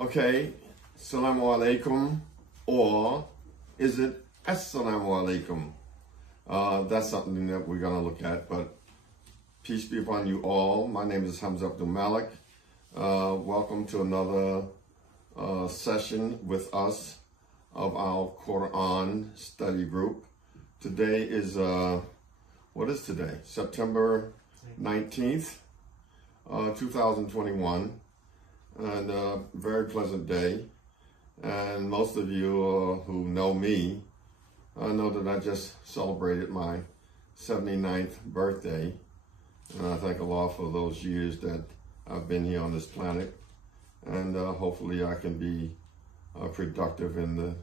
Okay, Assalamu alaikum, or is it Assalamu alaikum? That's something that we're going to look at, but peace be upon you all. My name is Hamza Abdul Malik. Welcome to another session with us of our Quran study group. Today is, what is today? September 19th, 2021. And a very pleasant day. And most of you who know me know that I just celebrated my 79th birthday. And I thank Allah for those years that I've been here on this planet. And hopefully I can be productive in the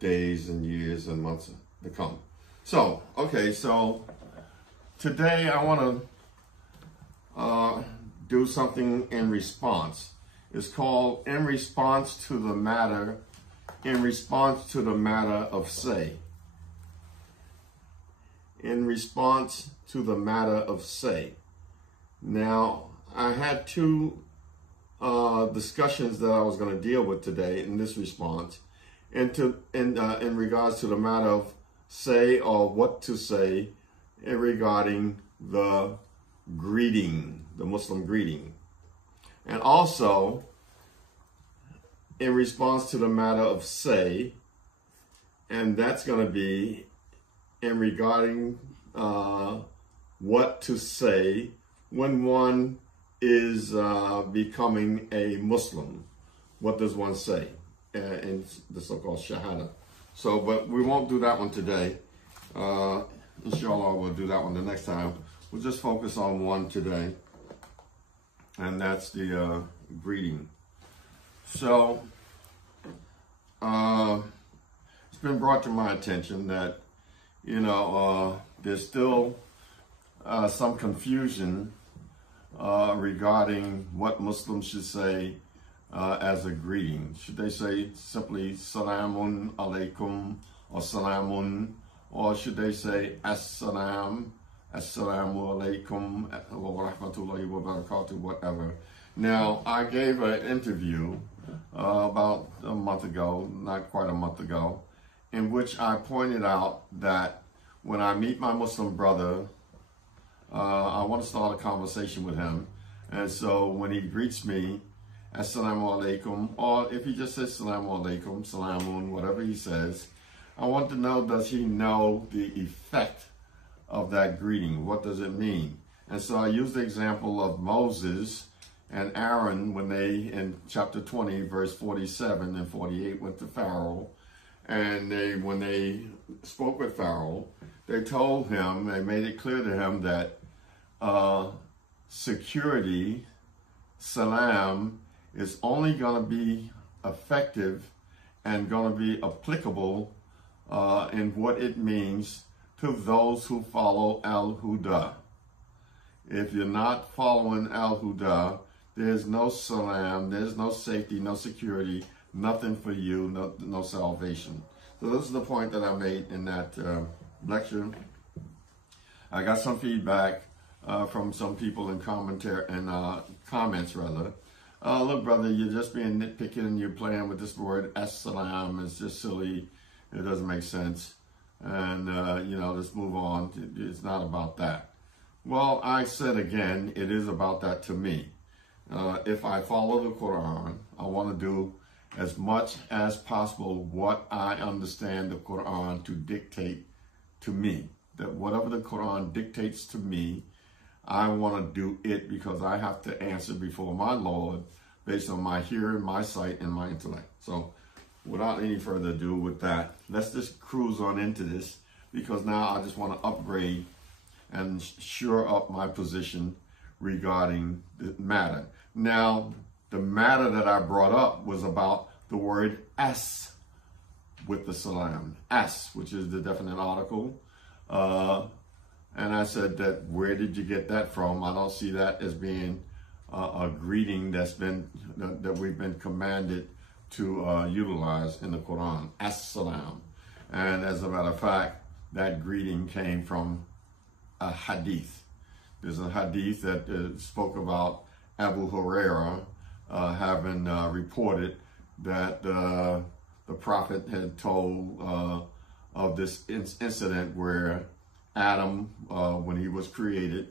days and years and months to come. So, okay, so today I want to do something in response. It's called in response to the matter of say. In response to the matter of say. Now, I had two discussions that I was going to deal with today in this response, in regards to the matter of say, or what to say regarding the greeting, the Muslim greeting, and also in response to the matter of say, and that's going to be in regarding what to say when one is becoming a Muslim. What does one say in the so-called Shahada? So, but we won't do that one today. Inshallah, we'll do that one the next time. We'll just focus on one today, and that's the greeting. So, it's been brought to my attention that, you know, there's still some confusion regarding what Muslims should say as a greeting. Should they say simply Salamun alaikum or Salamun, or should they say As-salam, Assalamu alaikum wa rahmatullahi wa barakatuh, whatever. Now, I gave an interview about a month ago, not quite a month ago, in which I pointed out that when I meet my Muslim brother, I want to start a conversation with him. And so when he greets me, Assalamu alaikum, or if he just says Assalamu alaikum, Salamun, whatever he says, I want to know, does he know the effect of that greeting? What does it mean? And so I used the example of Moses and Aaron when they, in chapter 20, verse 47 and 48, went to Pharaoh. And when they spoke with Pharaoh, they told him, they made it clear to him that security, salam, is only going to be effective and going to be applicable in what it means to those who follow Al-Huda. If you're not following Al-Huda, there's no salam, there's no safety, no security, nothing for you, no salvation. So this is the point that I made in that lecture. I got some feedback from some people in comments rather. Look, brother, you're just being nitpicky and you're playing with this word as-salam. It's just silly. It doesn't make sense. And, you know, let's move on. It's not about that. Well, I said again, it is about that to me. If I follow the Quran, I want to do as much as possible what I understand the Quran to dictate to me. That whatever the Quran dictates to me, I want to do it because I have to answer before my Lord based on my hearing, my sight, and my intellect. So, without any further ado with that, let's just cruise on into this, because now I just want to upgrade and shore up my position regarding the matter. Now, the matter that I brought up was about the word as with the salam. As, which is the definite article. And I said that, where did you get that from? I don't see that as being a greeting that we've been commanded to utilize in the Quran, as-salam. And as a matter of fact, that greeting came from a hadith. There's a hadith that spoke about Abu Huraira having reported that the prophet had told of this incident where Adam, when he was created,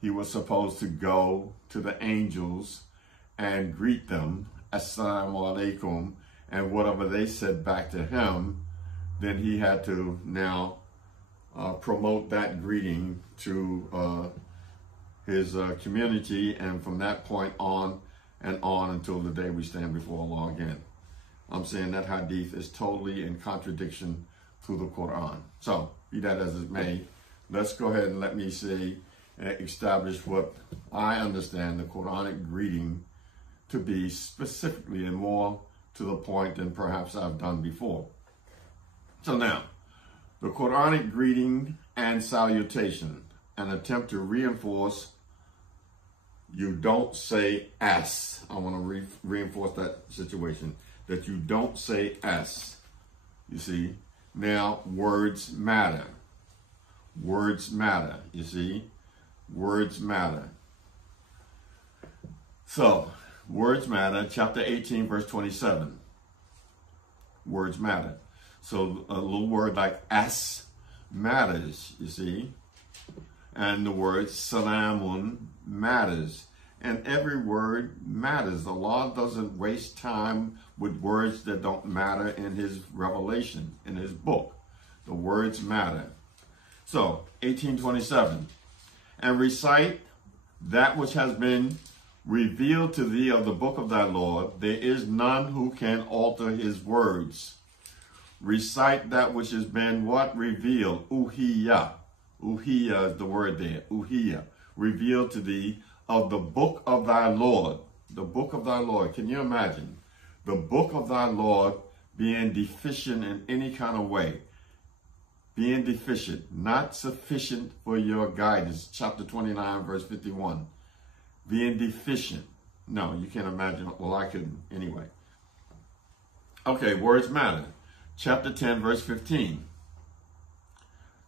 he was supposed to go to the angels and greet them, Assalamu alaikum, and whatever they said back to him, then he had to now promote that greeting to his community, and from that point on and on until the day we stand before Allah again. I'm saying that hadith is totally in contradiction to the Quran. So, be that as it may, let's go ahead and let me say, establish what I understand the Quranic greeting to be specifically and more to the point than perhaps I've done before. So now, the Quranic greeting and salutation, an attempt to reinforce you don't say as. I want to reinforce that situation, that you don't say as. You see, now words matter. Words matter, you see, words matter. So, words matter, chapter 18, verse 27. Words matter. So a little word like as matters, you see. And the word salamun matters. And every word matters. Allah doesn't waste time with words that don't matter in his revelation, in his book. The words matter. So, 1827. And recite that which has been revealed to thee of the book of thy Lord. There is none who can alter his words. Recite that which has been what? Revealed. Uhiya. Uhiya is the word there. Uhiya. Revealed to thee of the book of thy Lord. The book of thy Lord. Can you imagine? The book of thy Lord being deficient in any kind of way. Being deficient. Not sufficient for your guidance. Chapter 29, verse 51. Being deficient. No, you can't imagine. Well, I couldn't anyway. Okay, words matter. Chapter 10, verse 15.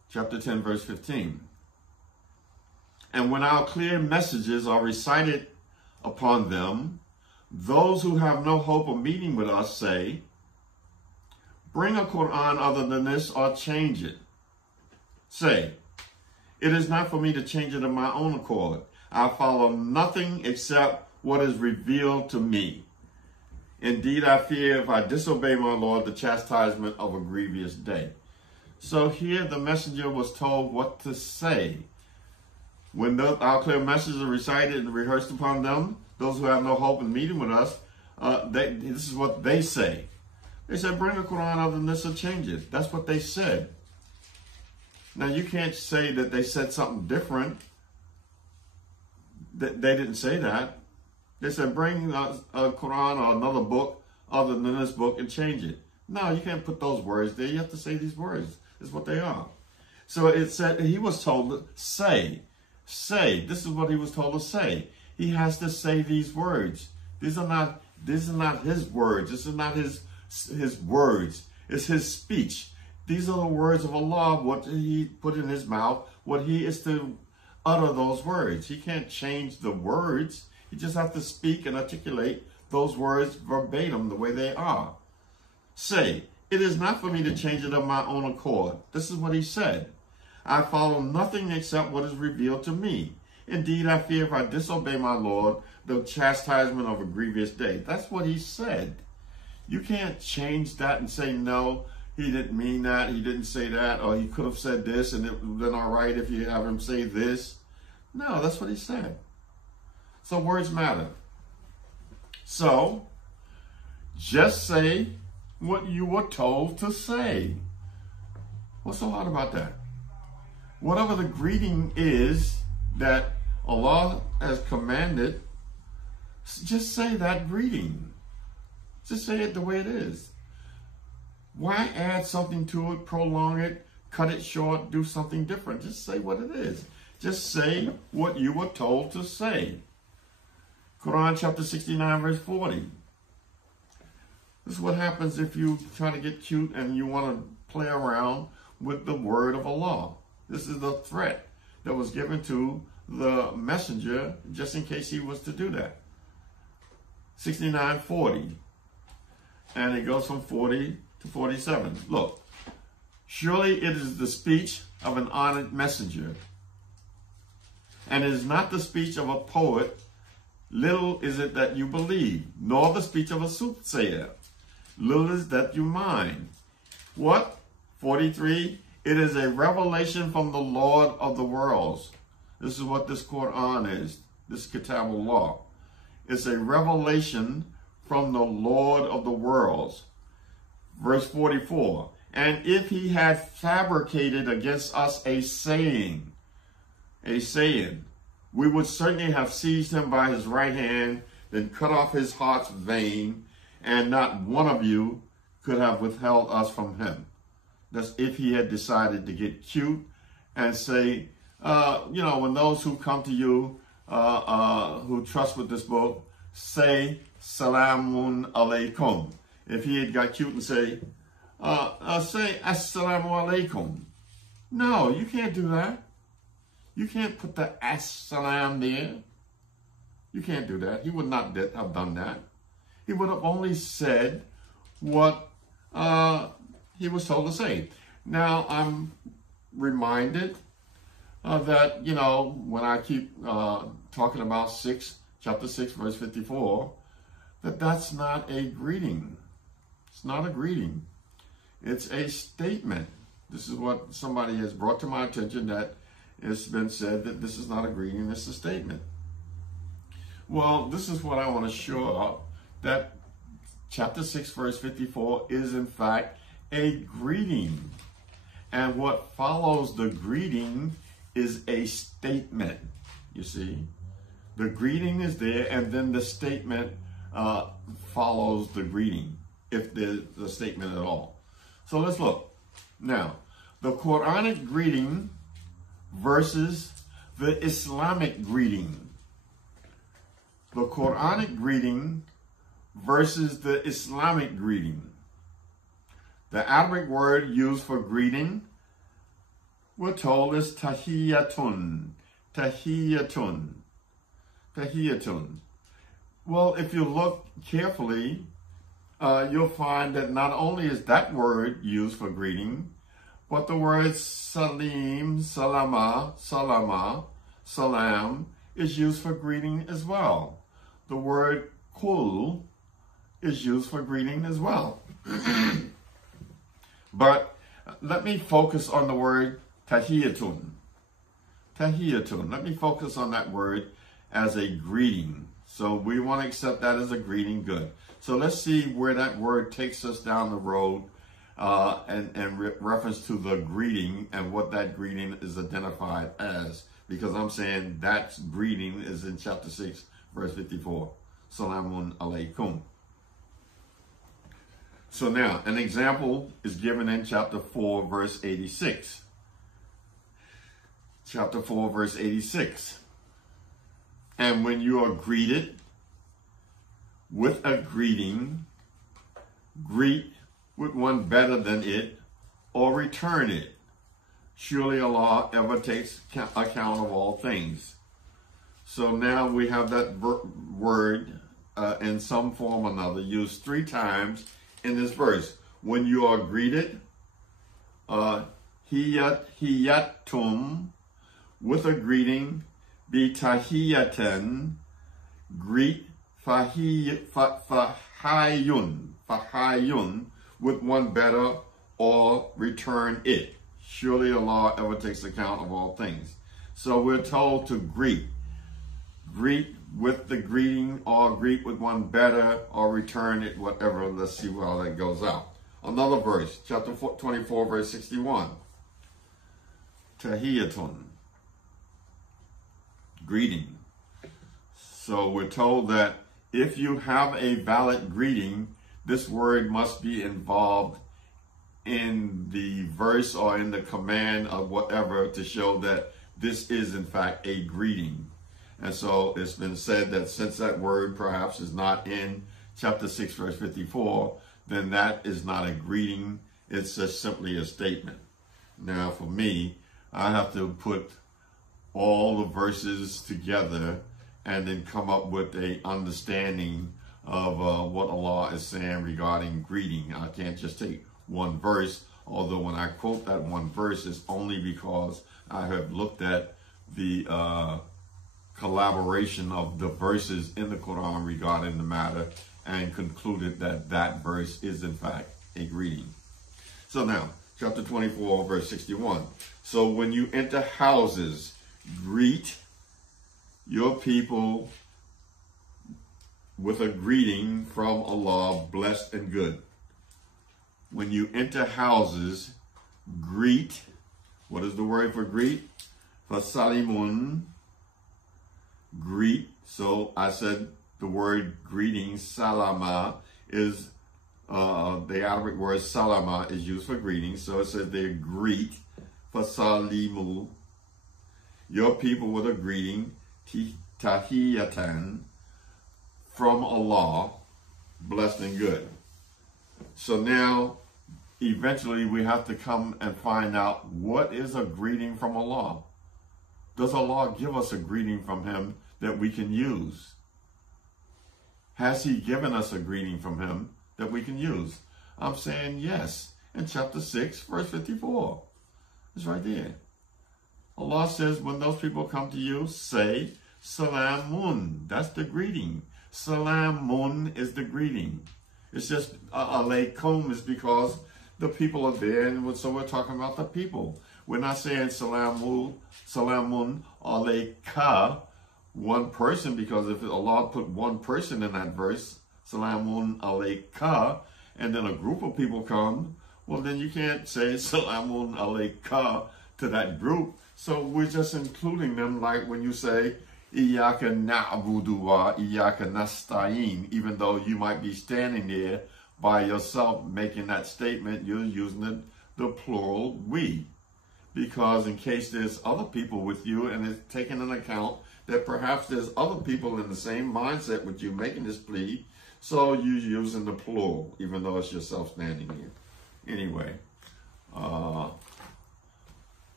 Chapter 10, verse 15. And when our clear messages are recited upon them, those who have no hope of meeting with us say, bring a Quran other than this or change it. Say, it is not for me to change it of my own accord. I follow nothing except what is revealed to me. Indeed, I fear if I disobey my Lord, the chastisement of a grievous day. So here the messenger was told what to say. When our clear messages are recited and rehearsed upon them, those who have no hope in meeting with us, this is what they say. They said, bring a Quran other than this or change it. That's what they said. Now, you can't say that they said something different. They didn't say that. They said, bring a Quran or another book other than this book and change it. No, you can't put those words there. You have to say these words. It's what they are. So it said, he was told to say. This is what he was told to say. He has to say these words. These are not his words. This is not his words. It's his speech. These are the words of Allah, what he put in his mouth, what he is to utter those words. He can't change the words. He just has to speak and articulate those words verbatim the way they are. Say, it is not for me to change it of my own accord. This is what he said. I follow nothing except what is revealed to me. Indeed, I fear if I disobey my Lord, the chastisement of a grievous day. That's what he said. You can't change that and say, no, he didn't mean that, he didn't say that, or he could have said this, and it would have been all right if you have him say this. No, that's what he said. So words matter. So, just say what you were told to say. What's so hard about that? Whatever the greeting is that Allah has commanded, just say that greeting. Just say it the way it is. Why add something to it, prolong it, cut it short, do something different? Just say what it is. Just say what you were told to say. Quran chapter 69, verse 40. This is what happens if you try to get cute and you want to play around with the word of Allah. This is the threat that was given to the messenger just in case he was to do that. 69, 40. And it goes from 40 to 47. Look, surely it is the speech of an honored messenger, and it is not the speech of a poet. Little is it that you believe, nor the speech of a soothsayer. Little is that you mind. What? 43. It is a revelation from the Lord of the worlds. This is what this Quran is, this Kitabullah. It's a revelation from the Lord of the worlds. Verse 44. And if he had fabricated against us a saying, we would certainly have seized him by his right hand, then cut off his heart's vein, and not one of you could have withheld us from him. That's if he had decided to get cute and say, when those who come to you, who trust with this book, say, Salamun Alaikum. If he had got cute and say Assalamu Alaikum. No, you can't do that. You can't put the Assalam there. You can't do that. He would not have done that. He would have only said what he was told to say. Now, I'm reminded that, when I keep talking about chapter 6, verse 54, that's not a greeting. It's not a greeting. It's a statement. This is what somebody has brought to my attention, that it's been said that this is not a greeting, it's a statement. Well, this is what I want to show up, that chapter 6, verse 54 is in fact a greeting. And what follows the greeting is a statement, you see. The greeting is there, and then the statement follows the greeting, if there's a statement at all. So let's look. Now, the Quranic greeting versus the Islamic greeting. The Quranic greeting versus the Islamic greeting. The Arabic word used for greeting, we're told, is tahiyyatun. Tahiyyatun. Tahiyyatun. Well, if you look carefully, you'll find that not only is that word used for greeting, but the word salim, salama, salama, salam is used for greeting as well. The word kul is used for greeting as well. But let me focus on the word tahiyyatun. Tahiyyatun. Let me focus on that word as a greeting. So we want to accept that as a greeting. Good. So let's see where that word takes us down the road and reference to the greeting and what that greeting is identified as. Because I'm saying that greeting is in chapter 6, verse 54. Salamun alaikum. So now, an example is given in chapter 4, verse 86. Chapter 4, verse 86. And when you are greeted with a greeting, greet with one better than it, or return it. Surely Allah ever takes account of all things. So now we have that word in some form or another used 3 times in this verse. When you are greeted, hiyatum, with a greeting, be tahiyatan, greet fahayun, with one better, or return it. Surely Allah ever takes account of all things. So we're told to greet. Greet with the greeting, or greet with one better, or return it, whatever. Let's see how that goes out. Another verse, chapter 24, verse 61. Tahiyyatun. Greeting. So we're told that if you have a valid greeting, this word must be involved in the verse or in the command of whatever to show that this is in fact a greeting. And so it's been said that since that word perhaps is not in chapter 6, verse 54, then that is not a greeting. It's just simply a statement. Now for me, I have to put all the verses together and then come up with a understanding of what Allah is saying regarding greeting. I can't just take one verse, although when I quote that one verse, it's only because I have looked at the collaboration of the verses in the Quran regarding the matter and concluded that that verse is in fact a greeting. So now, chapter 24, verse 61. So when you enter houses, greet your people with a greeting from Allah, blessed and good. When you enter houses, greet. What is the word for greet? Fasalimun. Greet. So I said the word greeting, salama, is the Arabic word salama is used for greeting. So it says they greet. Fasalimu. Your people with a greeting. Tahiyatan. From Allah, blessed and good. So now, eventually we have to come and find out what is a greeting from Allah. Does Allah give us a greeting from Him that we can use? Has He given us a greeting from Him that we can use? I'm saying yes. In chapter 6, verse 54. It's right there. Allah says, when those people come to you, say, Salamun. That's the greeting. Salamun is the greeting. It's just alaykum is because the people are there, and so we're talking about the people. We're not saying salamun alayka, one person, because if Allah put one person in that verse, salamun alayka, and then a group of people come, well, then you can't say salamun alayka to that group. So we're just including them, like when you say Iyaka na'budu wa iyaka nasta'in. Even though you might be standing there by yourself making that statement, you're using the plural we. Because in case there's other people with you, and it's taken into account that perhaps there's other people in the same mindset with you making this plea, so you're using the plural, even though it's yourself standing here. Anyway,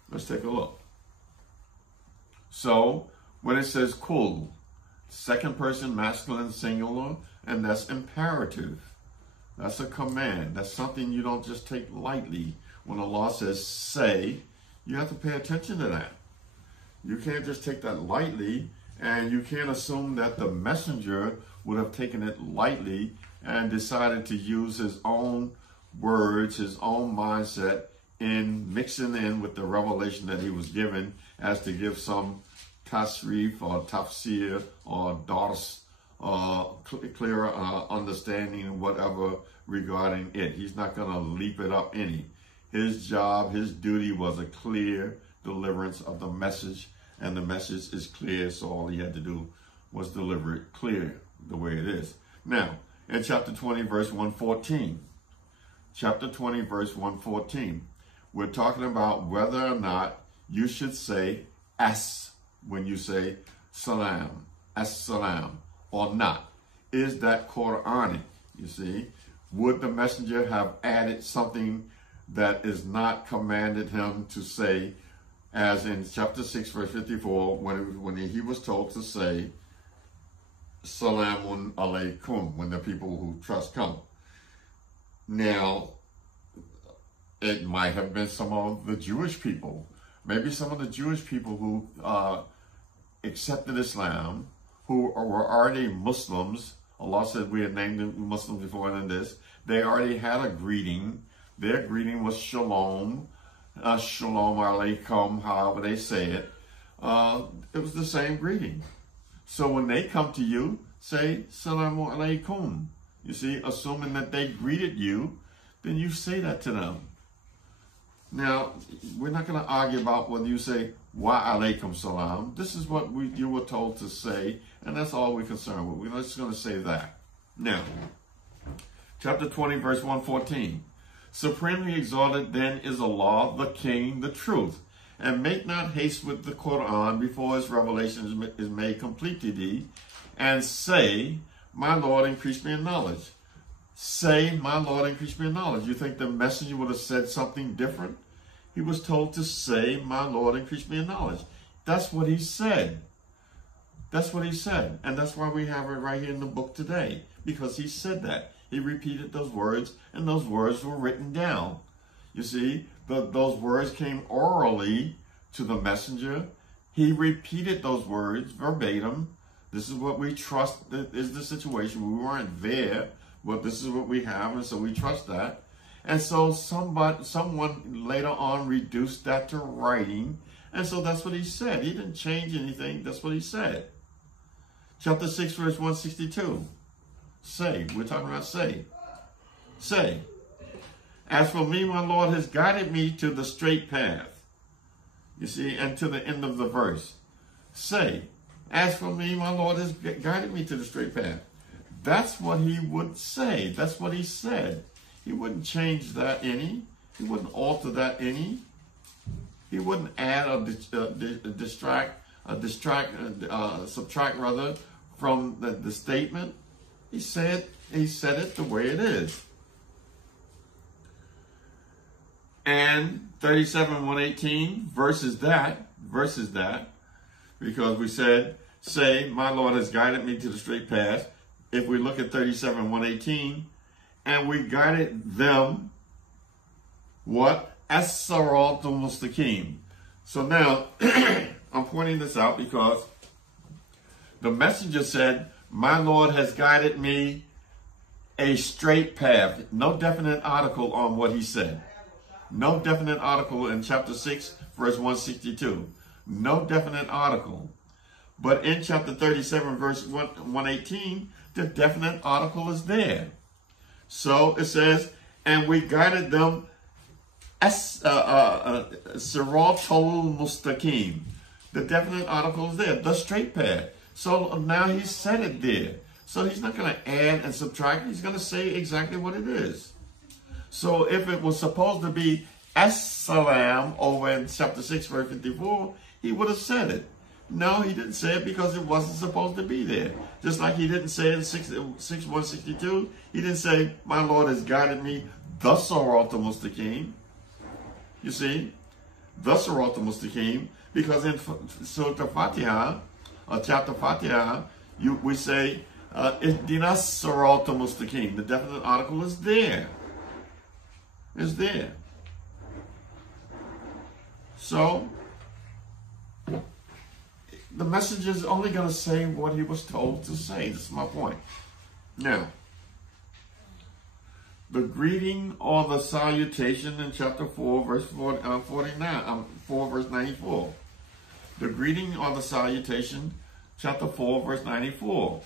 let's take a look. So, when it says kul, second person masculine singular, and that's imperative. That's a command. That's something you don't just take lightly. When Allah says say, you have to pay attention to that. You can't just take that lightly, and you can't assume that the messenger would have taken it lightly and decided to use his own words, his own mindset in mixing in with the revelation that he was given as to give some tasrif or tafsir or dars, clear understanding, whatever regarding it. He's not going to leap it up any. His job, his duty was a clear deliverance of the message, and the message is clear, so all he had to do was deliver it clear the way it is. Now, in chapter 20, verse 114, chapter 20, verse 114, we're talking about whether or not you should say as when you say salam, as-salam, or not. Is that Quranic? You see, would the messenger have added something that is not commanded him to say, as in chapter 6, verse 54, when he was told to say, Salamun alaykum, when the people who trust come. Now, it might have been some of the Jewish people. Maybe some of the Jewish people who accepted Islam, who were already Muslims. Allah said we had named them Muslims before than this. They already had a greeting. Their greeting was shalom, shalom alaikum, however they say it. It was the same greeting. So when they come to you, say salamu alaikum. You see, assuming that they greeted you, then you say that to them. Now, we're not going to argue about whether you say wa alaikum salam. This is what you were told to say, and that's all we're concerned with. We're just going to say that. Now, chapter 20, verse 114. Supremely exalted then is Allah, the King, the truth. And make not haste with the Quran before its revelation is made complete to thee. And say, my Lord, increase me in knowledge. Say, my Lord, increase me in knowledge. You think the messenger would have said something different? He was told to say, my Lord, increase me in knowledge. That's what he said. That's what he said. And that's why we have it right here in the book today, because he said that. He repeated those words, and those words were written down. You see, those words came orally to the messenger. He repeated those words verbatim. This is what we trust is the situation. We weren't there, but this is what we have, and so we trust that. And so someone later on reduced that to writing, and so that's what he said. He didn't change anything. That's what he said. Chapter 6, verse 162. Say. We're talking about say. Say. As for me, my Lord has guided me to the straight path. You see, and to the end of the verse. Say. As for me, my Lord has guided me to the straight path. That's what he would say. That's what he said. He wouldn't change that any. He wouldn't alter that any. He wouldn't add or subtract rather from the statement. He said it the way it is. And 37:118 versus that, because we said, say, my Lord has guided me to the straight path. If we look at 37:118, and we guided them, what? As-siratul mustaqim. So now, I'm pointing this out because the messenger said, my Lord has guided me a straight path. No definite article on what he said. No definite article in chapter 6, verse 162. No definite article. But in chapter 37, verse 118, the definite article is there. So it says, and we guided them as-siratul mustaqim. The definite article is there, the straight path. So now he said it there. So he's not going to add and subtract. He's going to say exactly what it is. So if it was supposed to be as-salam over in chapter 6, verse 54, he would have said it. No, he didn't say it because it wasn't supposed to be there. Just like he didn't say in 6:162, he didn't say, my Lord has guided me, the siratul mustaqim. You see, the siratul mustaqim, because in Surah Fatiha, or chapter Fatiha, we say, ihdinas siratul mustaqim. The definite article is there. It's there. So, the messenger is only going to say what he was told to say. This is my point. Now, the greeting or the salutation in chapter 4, verse 4 verse 94. The greeting or the salutation, chapter 4, verse 94.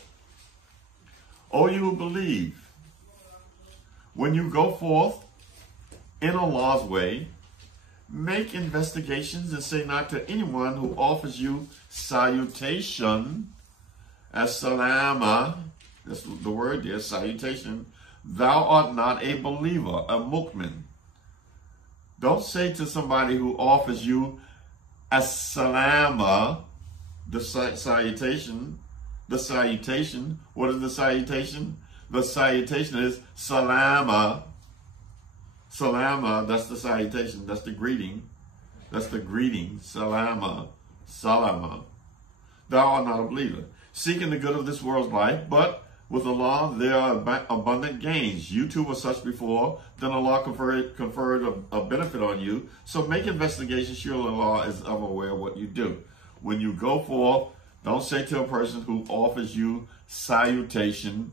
O you who believe, when you go forth in Allah's way, make investigations and say not to anyone who offers you salutation, as-salama, that's the word there, salutation, thou art not a believer, a mu'min. Don't say to somebody who offers you as-salama, the salutation. What is the salutation? The salutation is salama. Salama, that's the salutation, that's the greeting. That's the greeting, salama, salama. Thou art not a believer. Seeking the good of this world's life, but with Allah there are abundant gains. You too were such before, then Allah conferred a benefit on you. So make investigation, surely Allah is ever aware of what you do. When you go forth, don't say to a person who offers you salutation,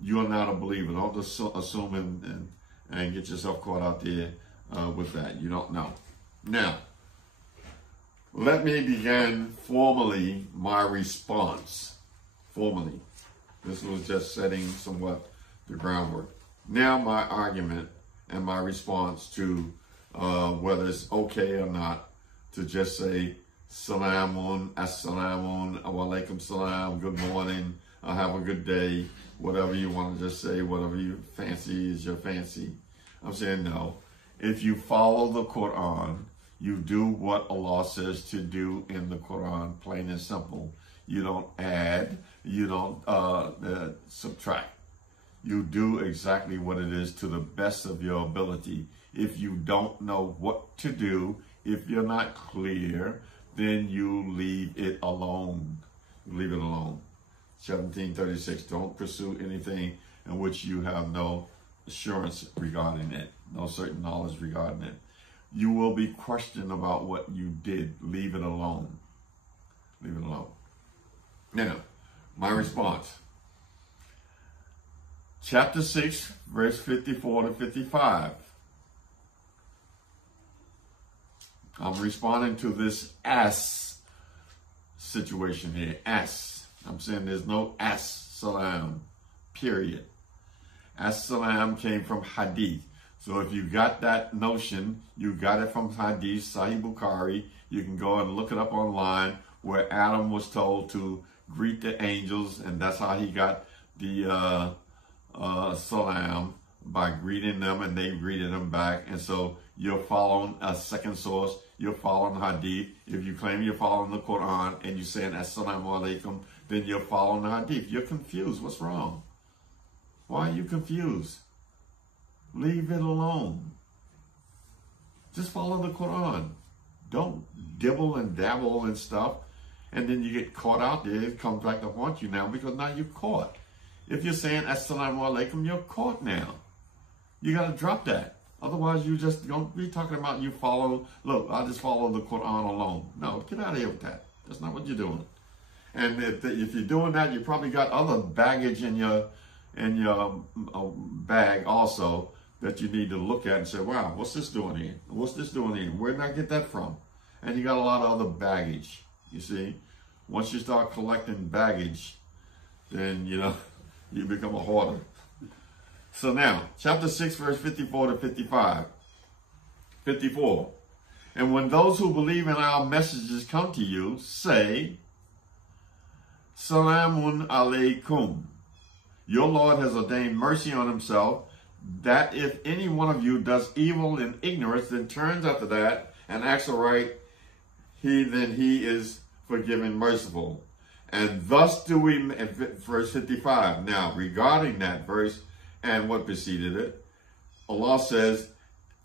you are not a believer. Don't just assume and get yourself caught out there with that. You don't know. Now, let me begin formally my response. Formally. This was just setting somewhat the groundwork. Now my argument and my response to whether it's okay or not to just say salamun, assalamun, wa alaikum salam, good morning, have a good day, whatever you want to just say, whatever you fancy is your fancy. I'm saying no. If you follow the Quran, you do what Allah says to do in the Quran, plain and simple. You don't add, you don't subtract. You do exactly what it is to the best of your ability. If you don't know what to do, if you're not clear, then you leave it alone. Leave it alone. 1736, don't pursue anything in which you have no assurance regarding it, no certain knowledge regarding it. You will be questioned about what you did. Leave it alone. Leave it alone. Now, my response. Chapter 6, verse 54 to 55. I'm responding to this as situation here. As. I'm saying there's no as-salam, period. As-salam came from hadith. So if you got that notion, you got it from hadith, Sahih Bukhari. You can go and look it up online where Adam was told to greet the angels, and that's how he got the salam, by greeting them, and they greeted him back. And so you're following a second source. You're following hadith. If you claim you're following the Quran and you're saying assalamu alaikum, then you're following the hadith. You're confused. What's wrong? Why are you confused? Leave it alone. Just follow the Quran. Don't dibble and dabble and stuff, and then you get caught out there. It comes back to haunt you now, because now you're caught. If you're saying assalamu alaikum, you're caught now. You got to drop that. Otherwise, you just don't be talking about you follow. Look, I just follow the Quran alone. No, get out of here with that. That's not what you're doing. And if you're doing that, you probably got other baggage in your bag also that you need to look at and say, wow, what's this doing here? What's this doing here? Where did I get that from? And you got a lot of other baggage, you see. Once you start collecting baggage, then, you become a hoarder. So now, chapter 6, verse 54 to 55. 54. And when those who believe in our messages come to you, say, Salamun alaikum. Your Lord has ordained mercy on himself, that if any one of you does evil in ignorance, then turns after that and acts aright, then he is forgiven, merciful. And thus do we, verse 55. Now, regarding that verse and what preceded it, Allah says,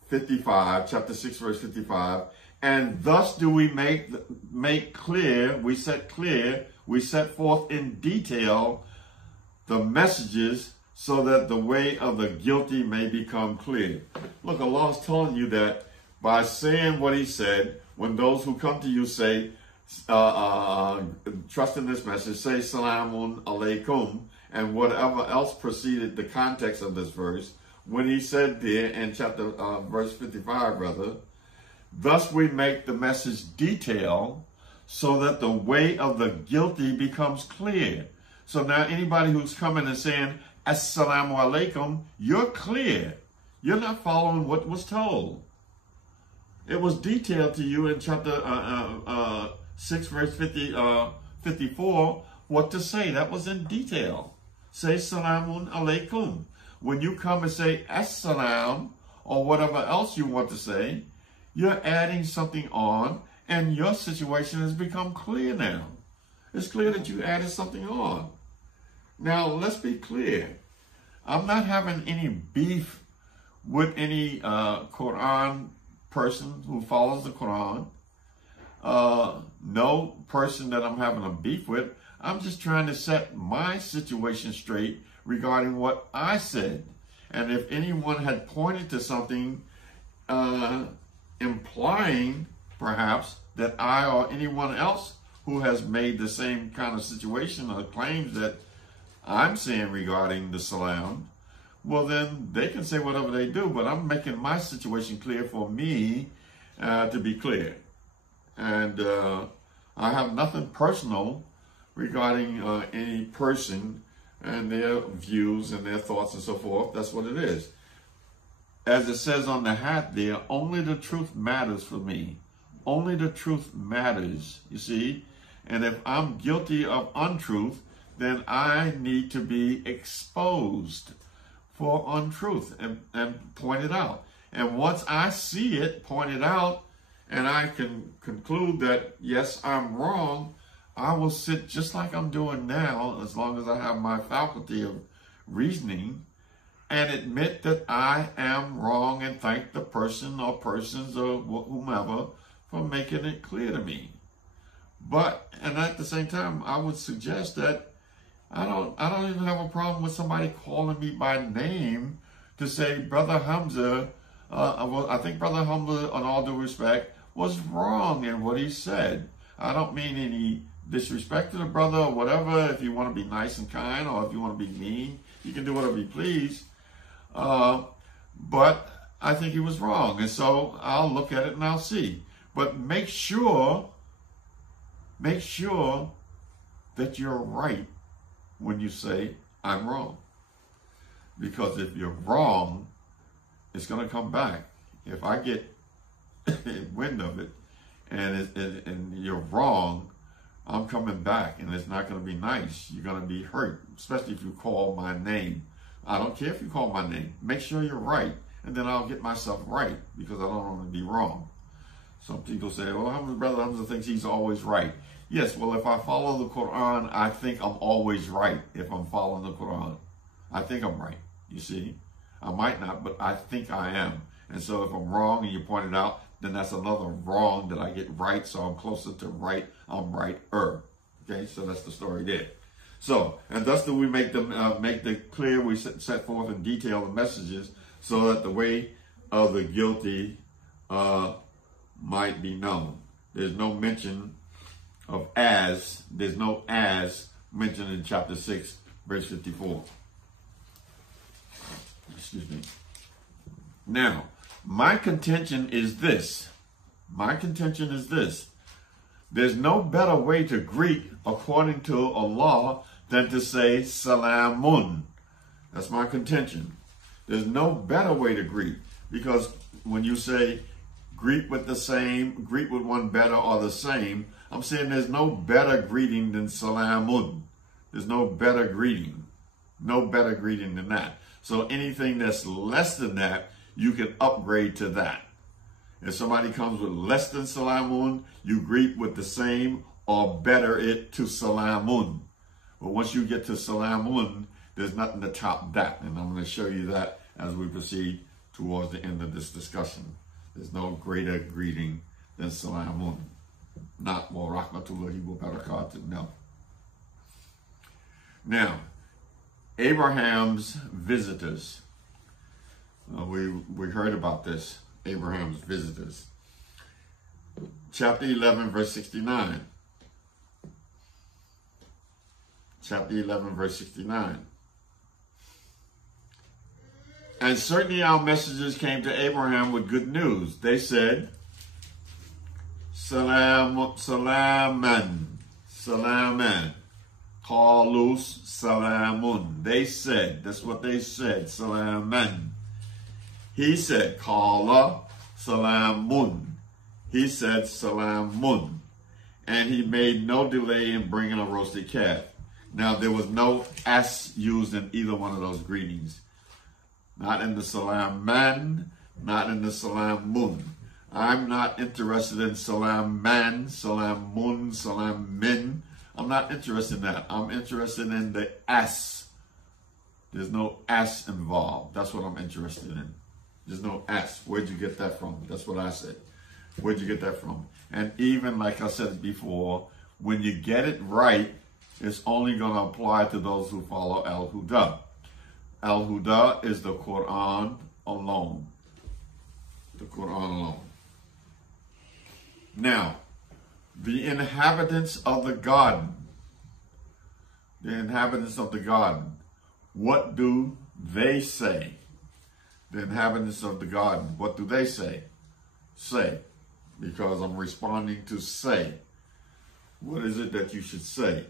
55, chapter 6, verse 55, and thus do we make clear, we set forth in detail the messages, so that the way of the guilty may become clear. Look, Allah is telling you that by saying what he said, when those who come to you say, trust in this message, say Salamun alaikum, and whatever else preceded the context of this verse, when he said there in chapter, verse 55, rather, thus we make the message detail so that the way of the guilty becomes clear. So now anybody who's coming and saying, Assalamu alaikum, you're clear. You're not following what was told. It was detailed to you in chapter 6, verse 54, what to say. That was in detail. Say Salamun alaikum. When you come and say Assalam, or whatever else you want to say, you're adding something on, and your situation has become clear now. It's clear that you added something on. Now, let's be clear. I'm not having any beef with any Quran person who follows the Quran. No person that I'm having a beef with. I'm just trying to set my situation straight regarding what I said. And if anyone had pointed to something implying, perhaps, that I or anyone else who has made the same kind of situation or claims that I'm saying regarding the salam, well, then they can say whatever they do, but I'm making my situation clear for me to be clear. And I have nothing personal regarding any person and their views and their thoughts and so forth. That's what it is. As it says on the hat there, only the truth matters for me. Only the truth matters, you see. And if I'm guilty of untruth, then I need to be exposed for untruth and pointed out. And once I see it pointed out, and I can conclude that, yes, I'm wrong, I will sit just like I'm doing now, as long as I have my faculty of reasoning, and admit that I am wrong and thank the person or persons or whomever for making it clear to me. But, and at the same time, I would suggest that I don't even have a problem with somebody calling me by name to say, Brother Hamza, well, I think Brother Hamza, on all due respect, was wrong in what he said. I don't mean any disrespect to the brother or whatever. If you want to be nice and kind, or if you want to be mean, you can do whatever you please. But I think he was wrong, and so I'll look at it and I'll see. But make sure that you're right when you say, I'm wrong. Because if you're wrong, it's going to come back. If I get wind of it and you're wrong, I'm coming back, and it's not going to be nice. You're going to be hurt, especially if you call my name. I don't care if you call my name. Make sure you're right, and then I'll get myself right, because I don't want to be wrong. Some people say, well, Brother Hamza thinks he's always right. Yes, well, if I follow the Quran, I think I'm always right if I'm following the Quran. I think I'm right, you see. I might not, but I think I am. And so if I'm wrong and you point it out, then that's another wrong that I get right, so I'm closer to right. I'm right-er. Okay, so that's the story there. So, and thus do we make the clear, we set forth in detail the messages so that the way of the guilty might be known. There's no mention of as, there's no as mentioned in chapter 6, verse 54. Excuse me. Now, my contention is this. There's no better way to greet according to Allah than to say salamun. That's my contention. There's no better way to greet, because when you say greet with the same, greet with one better or the same, I'm saying there's no better greeting than salamun. There's no better greeting. No better greeting than that. So anything that's less than that, you can upgrade to that. If somebody comes with less than salamun, you greet with the same or better it to salamun. But once you get to salamun, there's nothing to top that. And I'm going to show you that as we proceed towards the end of this discussion. There's no greater greeting than salamun. Not wa rahmatullahi wa barakatuh, no. Now, Abraham's visitors. We heard about this, Abraham's visitors. Chapter 11, verse 69. Chapter 11, verse 69. And certainly our messengers came to Abraham with good news. They said, Salaman, Salaman. Qalus salamun. They said, that's what they said, salaman. He said, Qala salamun. He said, salamun. And he made no delay in bringing a roasted calf. Now, there was no s used in either one of those greetings. Not in the salaman, not in the salamun. I'm not interested in salaman, salamun, salamin. I'm not interested in that. I'm interested in the S. There's no S involved. That's what I'm interested in. There's no S. Where'd you get that from? That's what I said. Where'd you get that from? And even like I said before, when you get it right, it's only going to apply to those who follow Al-Huda. Al-Huda is the Quran alone. The Quran alone. Now, the inhabitants of the garden. The inhabitants of the garden. What do they say? The inhabitants of the garden. What do they say? Say. Because I'm responding to say. What is it that you should say?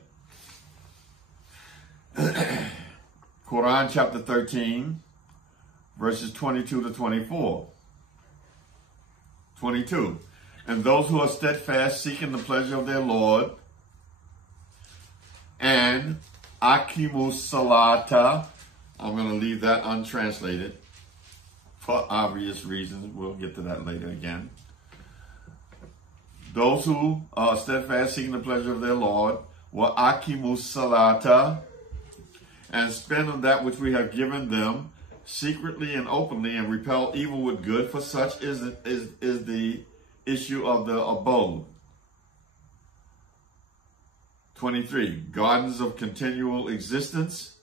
Quran chapter 13, verses 22 to 24. 22. And those who are steadfast, seeking the pleasure of their Lord, and Akimus Salata, I'm going to leave that untranslated for obvious reasons. We'll get to that later again. Those who are steadfast, seeking the pleasure of their Lord, wa Akimus Salata, and spend on that which we have given them secretly and openly, and repel evil with good, for such is the issue of the abode. 23, gardens of continual existence,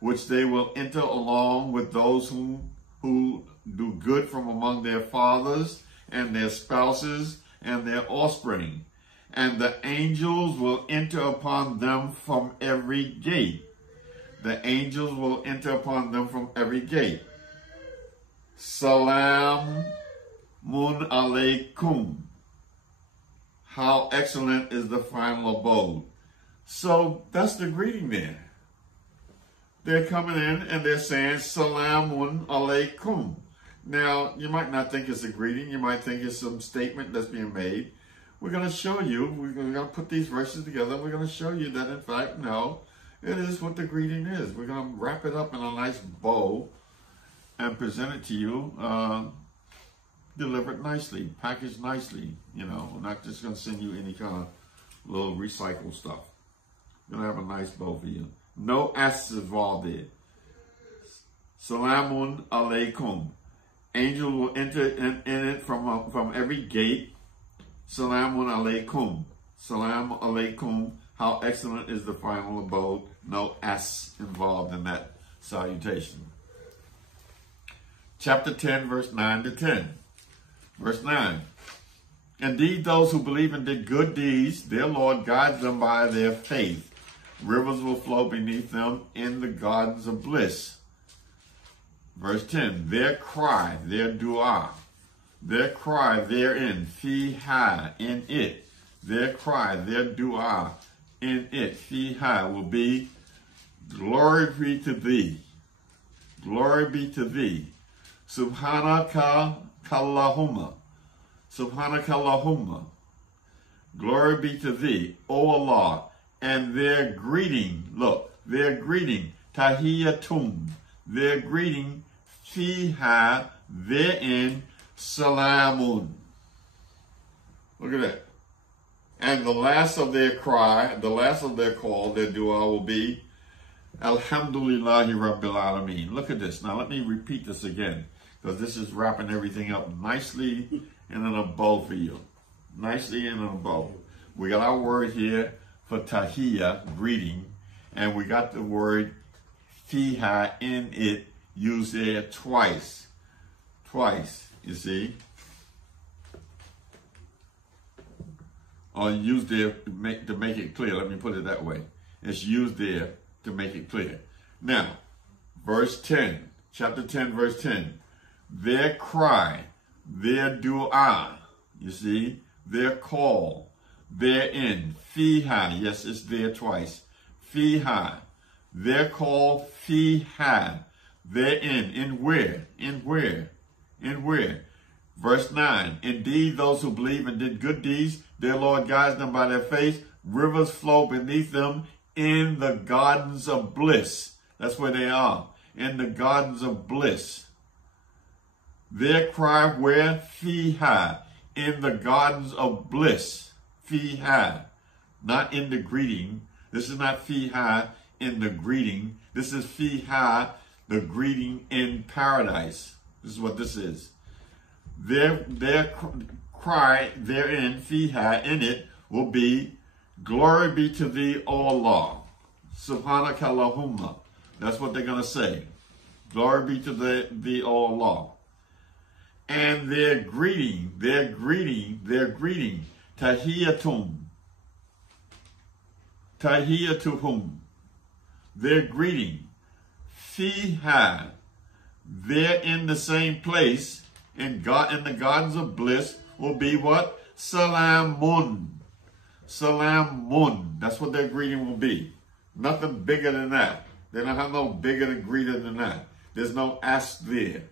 which they will enter along with those who do good from among their fathers and their spouses and their offspring. And the angels will enter upon them from every gate. The angels will enter upon them from every gate. Salamun alaykum. How excellent is the final abode. So that's the greeting there. They're coming in and they're saying Salamun alaykum. Now, you might not think it's a greeting. You might think it's some statement that's being made. We're going to show you, we're going to put these verses together. We're going to show you that, in fact, no, it is what the greeting is. We're going to wrap it up in a nice bow and present it to you, deliver it nicely, packaged nicely. You know, we're not just going to send you any kind of little recycled stuff. We're going to have a nice bow for you. No S involved there. Salamun alaykum. Angels will enter in it from every gate. Salamun alaykum. Salam alaykum. How excellent is the final abode. No S involved in that salutation. Chapter 10, verse 9 to 10. Verse 9. Indeed, those who believe and did good deeds, their Lord guides them by their faith. Rivers will flow beneath them in the gardens of bliss. Verse 10. Their cry, their dua, their cry therein, fiha, in it. Their cry, their dua, in it, fiha, will be, glory be to thee. Glory be to thee. Subhanaka Allahumma. Subhanaka Allahumma. Glory be to thee, O Allah. And their greeting, look, their greeting, tahiyatum. Their greeting, fiha, therein, salamun. Look at that. And the last of their cry, the last of their call, their dua will be, Alhamdulillahi Rabbil Alameen. Look at this. Now let me repeat this again, because this is wrapping everything up nicely and in a bow for you. Nicely and in a bow. We got our word here for tahiyya, greeting, and we got the word fiha, in it, used there twice. Twice, you see. Or used there to make it clear. Let me put it that way. It's used there to make it clear. Now, verse 10, chapter 10, verse 10. Their cry, their dua, you see, their call, therein, fiha, yes, it's there twice, fiha, their call, fiha, therein, in where, in where, in where. Verse 9, indeed those who believe and did good deeds, their Lord guides them by their faith, rivers flow beneath them in the gardens of bliss. That's where they are, in the gardens of bliss. Their cry where? Fiha, in the gardens of bliss. Fiha, not in the greeting. This is not fiha in the greeting. This is fiha, the greeting in paradise. This is what this is. Their cry therein, fiha, in it, will be, glory be to thee, O Allah. Subhanaka Allahumma. That's what they're going to say. Glory be to thee, O Allah. And their greeting, tahiyatum. Tahiyatuhum. Their greeting, fiha. They're in the same place, in the gardens of bliss, will be what? Salamun. Salamun. That's what their greeting will be. Nothing bigger than that. They don't have no bigger than greeter than that. There's no ask there.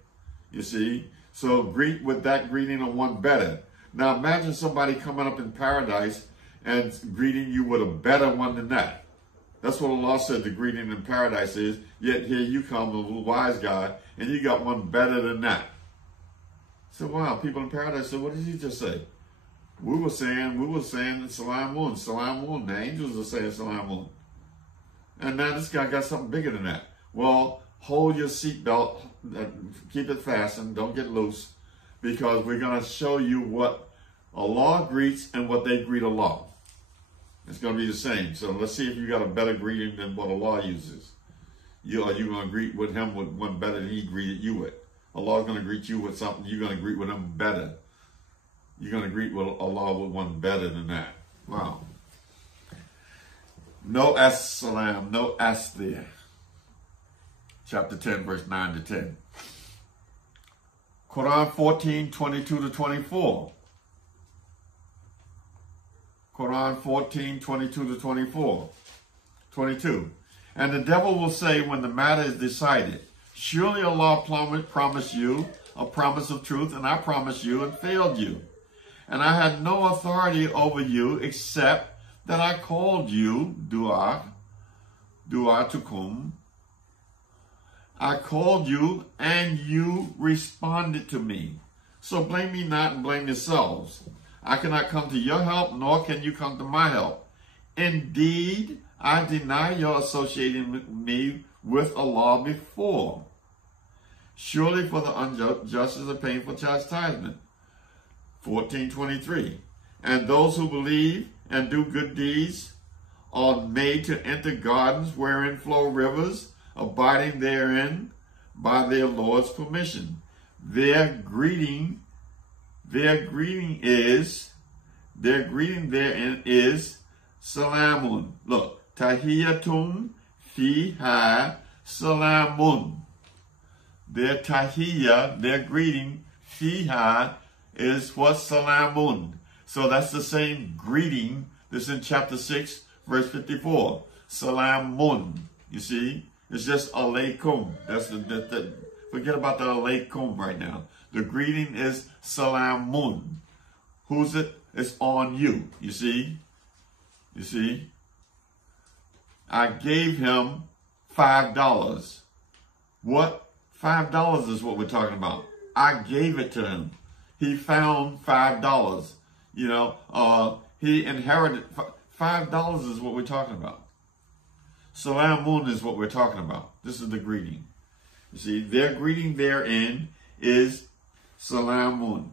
You see? So greet with that greeting or one better. Now imagine somebody coming up in paradise and greeting you with a better one than that. That's what Allah said the greeting in paradise is. Yet here you come, the little wise guy, and you got one better than that. So wow, people in paradise said, what did he just say? We were saying salamun, salamun. The angels are saying salamun. And now this guy got something bigger than that. Well, hold your seatbelt, keep it fastened, don't get loose, because we're going to show you what Allah greets and what they greet Allah. It's going to be the same. So let's see if you got a better greeting than what Allah uses. Are you going to greet with him with one better than he greeted you with? Allah's going to greet you with something. You're going to greet with him better. You're going to greet with Allah with one better than that. Wow. No as-salam, no as there. Chapter 10, verse 9 to 10. Quran 14, 22 to 24. Quran 14, 22 to 24. 22. And the devil will say when the matter is decided, surely Allah promised you a promise of truth, and I promised you and failed you. And I had no authority over you except that I called you, dua tukum. I called you and you responded to me. So blame me not and blame yourselves. I cannot come to your help, nor can you come to my help. Indeed, I deny your associating me with Allah before. Surely for the unjust is a painful chastisement. 14:23. And those who believe and do good deeds are made to enter gardens wherein flow rivers, abiding therein by their Lord's permission. Their greeting therein is salamun. Look, tahiyatum fiha salamun. Their tahiyya, their greeting, fiha, is what? Salamun. So that's the same greeting that's in chapter 6, verse 54. Salamun. You see? It's just alaykum. That's forget about the alaykum right now. The greeting is salamun. Who's it? It's on you. You see? You see? I gave him $5. What? $5 is what we're talking about. I gave it to him. He found $5. You know, he inherited $5 is what we're talking about. Salamun is what we're talking about. This is the greeting. You see, their greeting therein is salamun.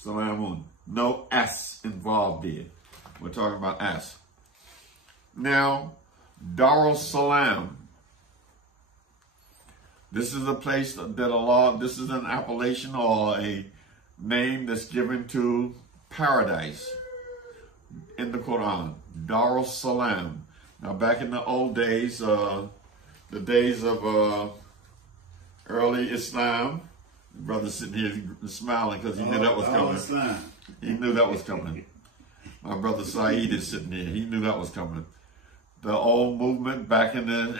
Salamun. No S involved there. We're talking about S. Now, Darul Salam. This is a place that Allah, this is an appellation or a name that's given to paradise in the Quran. Darul Salam. Now, back in the old days, the days of early Islam, the brother sitting here smiling because he knew that was coming. He knew that was coming. My brother Saeed is sitting there. He knew that was coming. The old movement back in the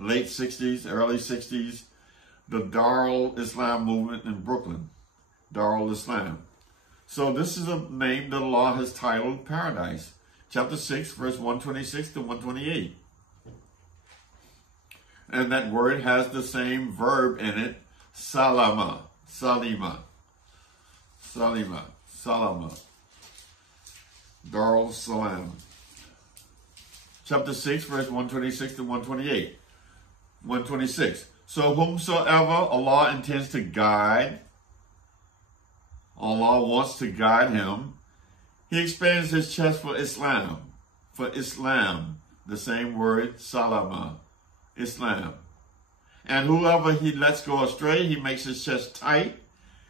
late 60s, early 60s, the Darul Islam movement in Brooklyn. Darul Islam. So this is a name that Allah has titled Paradise. Chapter 6, verse 126 to 128. And that word has the same verb in it, salama, salima, salima, salama. Darul Salam. Chapter 6, verse 126 to 128. 126. So whomsoever Allah intends to guide, Allah wants to guide him, he expands his chest for Islam. For Islam, the same word, salama, Islam. And whoever he lets go astray, he makes his chest tight,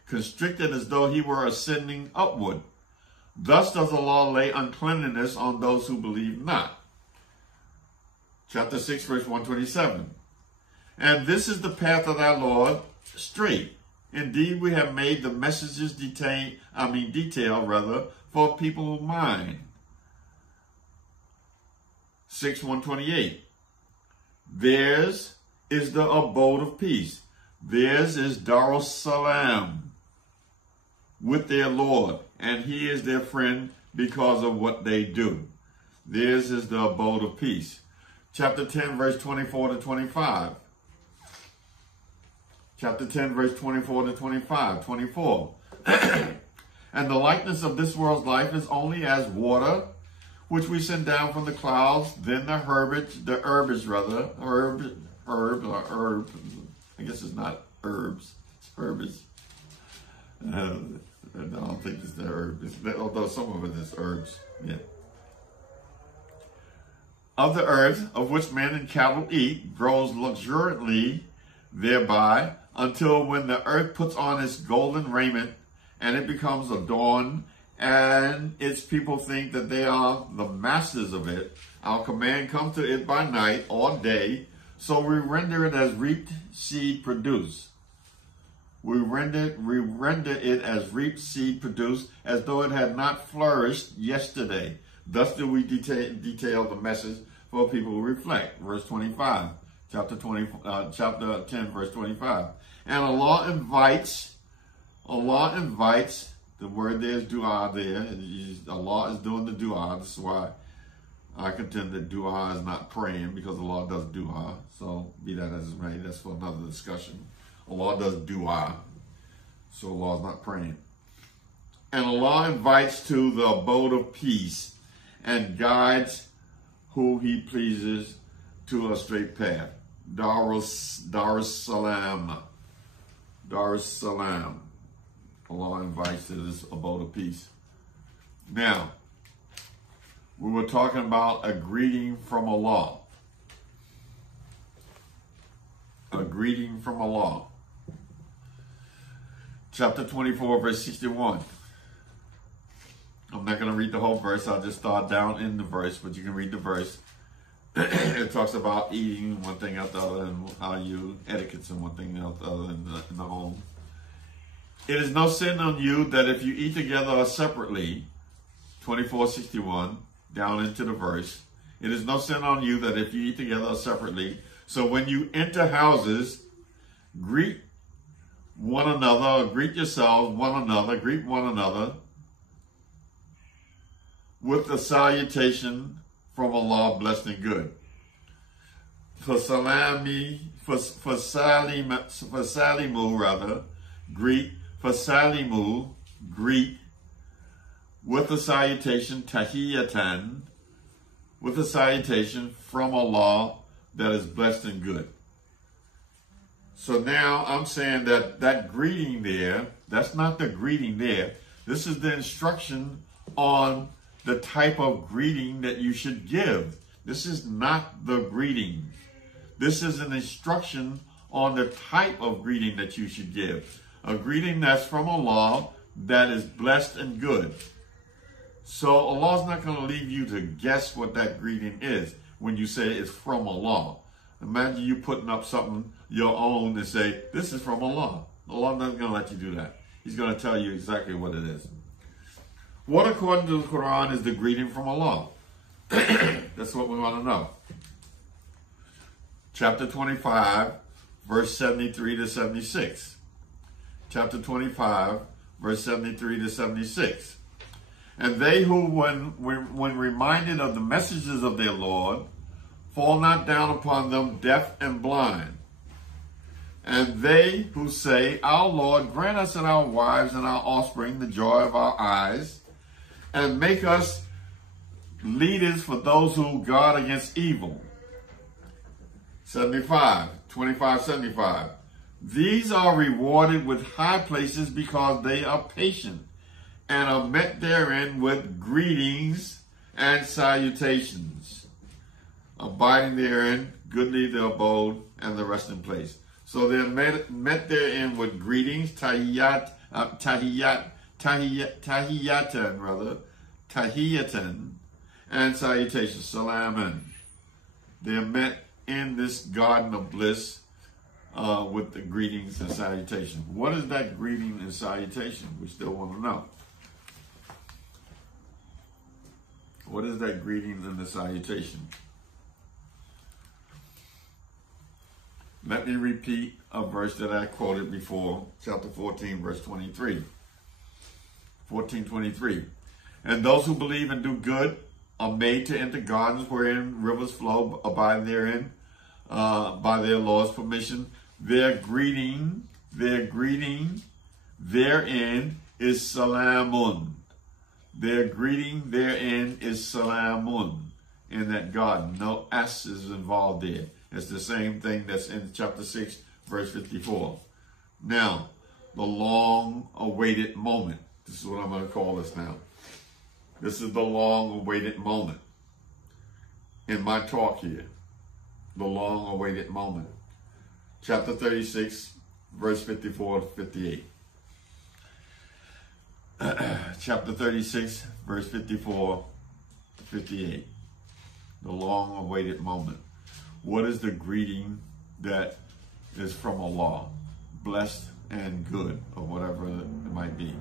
constricted as though he were ascending upward. Thus does Allah lay uncleanness on those who believe not. Chapter 6, verse 127. And this is the path of our Lord, straight. Indeed, we have made the messages detail, for people of mind. 6, 128. Theirs is the abode of peace. Theirs is Darul Salam with their Lord, and he is their friend because of what they do. Theirs is the abode of peace. Chapter 10, verse 24 to 25. Chapter 10, verse 24 to 25. 24. And the likeness of this world's life is only as water, which we send down from the clouds, then the herbage, I guess it's not herbs, it's herbage. I don't think it's the herb, although some of it is herbs, yeah. of the earth, of which men and cattle eat, grows luxuriantly thereby, until when the earth puts on its golden raiment, and it becomes adorned, and its people think that they are the masters of it. Our command comes to it by night or day, so we render it as reaped seed produce. We render it as reaped seed produced, as though it had not flourished yesterday. Thus do we detail the message for people who reflect. Verse 25, chapter 10, verse 25. And Allah invites, the word there is dua there. Allah is doing the dua. This is why I contend that dua is not praying, because Allah does dua. So be that as it may, that's for another discussion. Allah does dua, so Allah is not praying. And Allah invites to the abode of peace and guides who He pleases to a straight path. Darus Salam. Allah invites to this abode of peace. Now, we were talking about a greeting from Allah. A greeting from Allah. Chapter 24, verse 61. I'm not going to read the whole verse. I'll just start down in the verse, but you can read the verse. It talks about eating one thing after the other, and how you etiquettes and one thing after the other in the home. It is no sin on you that if you eat together or separately, 24:61, down into the verse. It is no sin on you that if you eat together or separately. So when you enter houses, greet one another, or greet yourselves, greet one another with the salutation from Allah, blessed and good. For salimu, greet with the salutation, tahiyatan, with the salutation from Allah that is blessed and good. So now I'm saying that greeting there, that's not the greeting there. This is the instruction on the type of greeting that you should give. This is not the greeting. This is an instruction on the type of greeting that you should give. A greeting that's from Allah that is blessed and good. So Allah's not going to leave you to guess what that greeting is when you say it's from Allah. Imagine you putting up something your own and say, this is from Allah. Allah's not going to let you do that. He's going to tell you exactly what it is. What, according to the Quran, is the greeting from Allah? That's what we want to know. Chapter 25, verse 73 to 76. Chapter 25, verse 73 to 76. And they who, when reminded of the messages of their Lord, fall not down upon them deaf and blind. And they who say, our Lord, grant us and our wives and our offspring the joy of our eyes, and make us leaders for those who guard against evil. 25:75. These are rewarded with high places because they are patient and are met therein with greetings and salutations. Abiding therein, goodly the abode and the resting place. So they're met therein with greetings, tahiyatan, and salutations, salaman. They're met in this garden of bliss with the greetings and salutations. What is that greeting and salutation? We still want to know. What is that greeting and the salutation? Let me repeat a verse that I quoted before, chapter 14, verse 23. 14:23. And those who believe and do good are made to enter gardens wherein rivers flow, abide therein by their Lord's permission. Their greeting therein is salamun. Their greeting therein is salamun in that garden. No S is involved there. It's the same thing that's in chapter 6, verse 54. Now, the long-awaited moment. This is what I'm going to call this now. This is the long-awaited moment. in my talk here, the long-awaited moment. Chapter 36, verse 54 to 58. Chapter 36, verse 54 to 58. The long-awaited moment. What is the greeting that is from Allah? Blessed and good, or whatever it might be.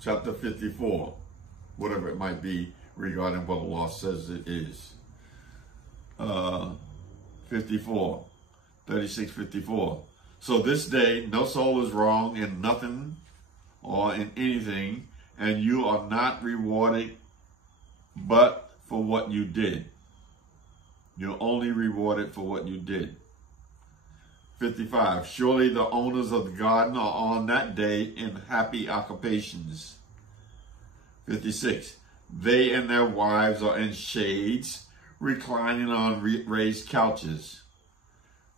Chapter 54, whatever it might be regarding what Allah says it is. 54, 36, 54. So this day, no soul is wrong in nothing or in anything, and you are not rewarded but for what you did. You're only rewarded for what you did. 55. Surely the owners of the garden are on that day in happy occupations. 56. They and their wives are in shades, reclining on raised couches.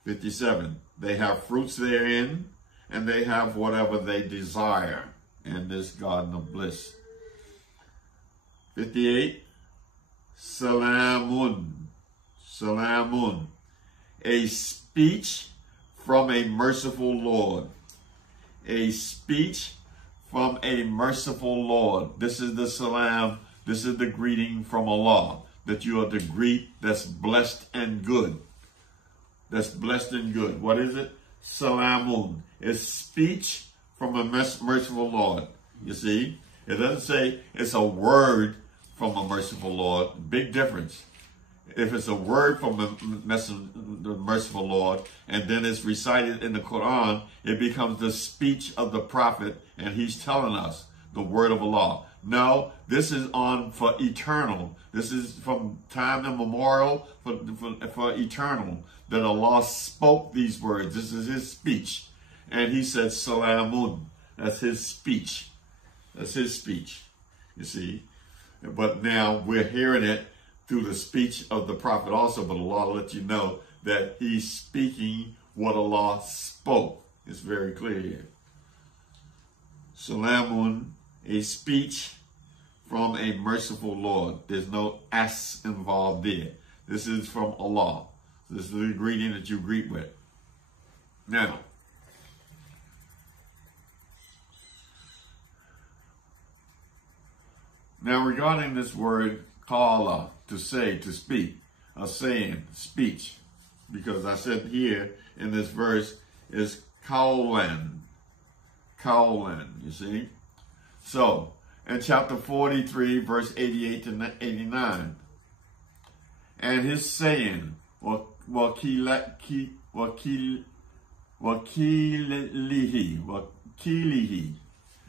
57. They have fruits therein, and they have whatever they desire in this garden of bliss. 58. Salamun. Salamun. A speech from a merciful Lord. A speech from a merciful Lord. This is the salam. This is the greeting from Allah that you are to greet that's blessed and good. That's blessed and good. What is it? Salamun. It's speech from a merciful Lord. You see? It doesn't say it's a word from a merciful Lord. Big difference. If it's a word from the merciful Lord, and then it's recited in the Quran, it becomes the speech of the prophet, and he's telling us the word of Allah. No, this is on for eternal. This is from time immemorial for eternal, that Allah spoke these words. This is his speech. And he said, Salamun. That's his speech. That's his speech, you see. But now we're hearing it through the speech of the prophet also, but Allah let you know that he's speaking what Allah spoke. It's very clear here. Salamun, a speech from a merciful Lord. There's no S involved there. This is from Allah. This is the greeting that you greet with. Now, regarding this word, qala, to say, to speak, a saying, speech, because I said here in this verse is qawlan, you see? So, in chapter 43, verse 88 to 89, and his saying, wakilihi,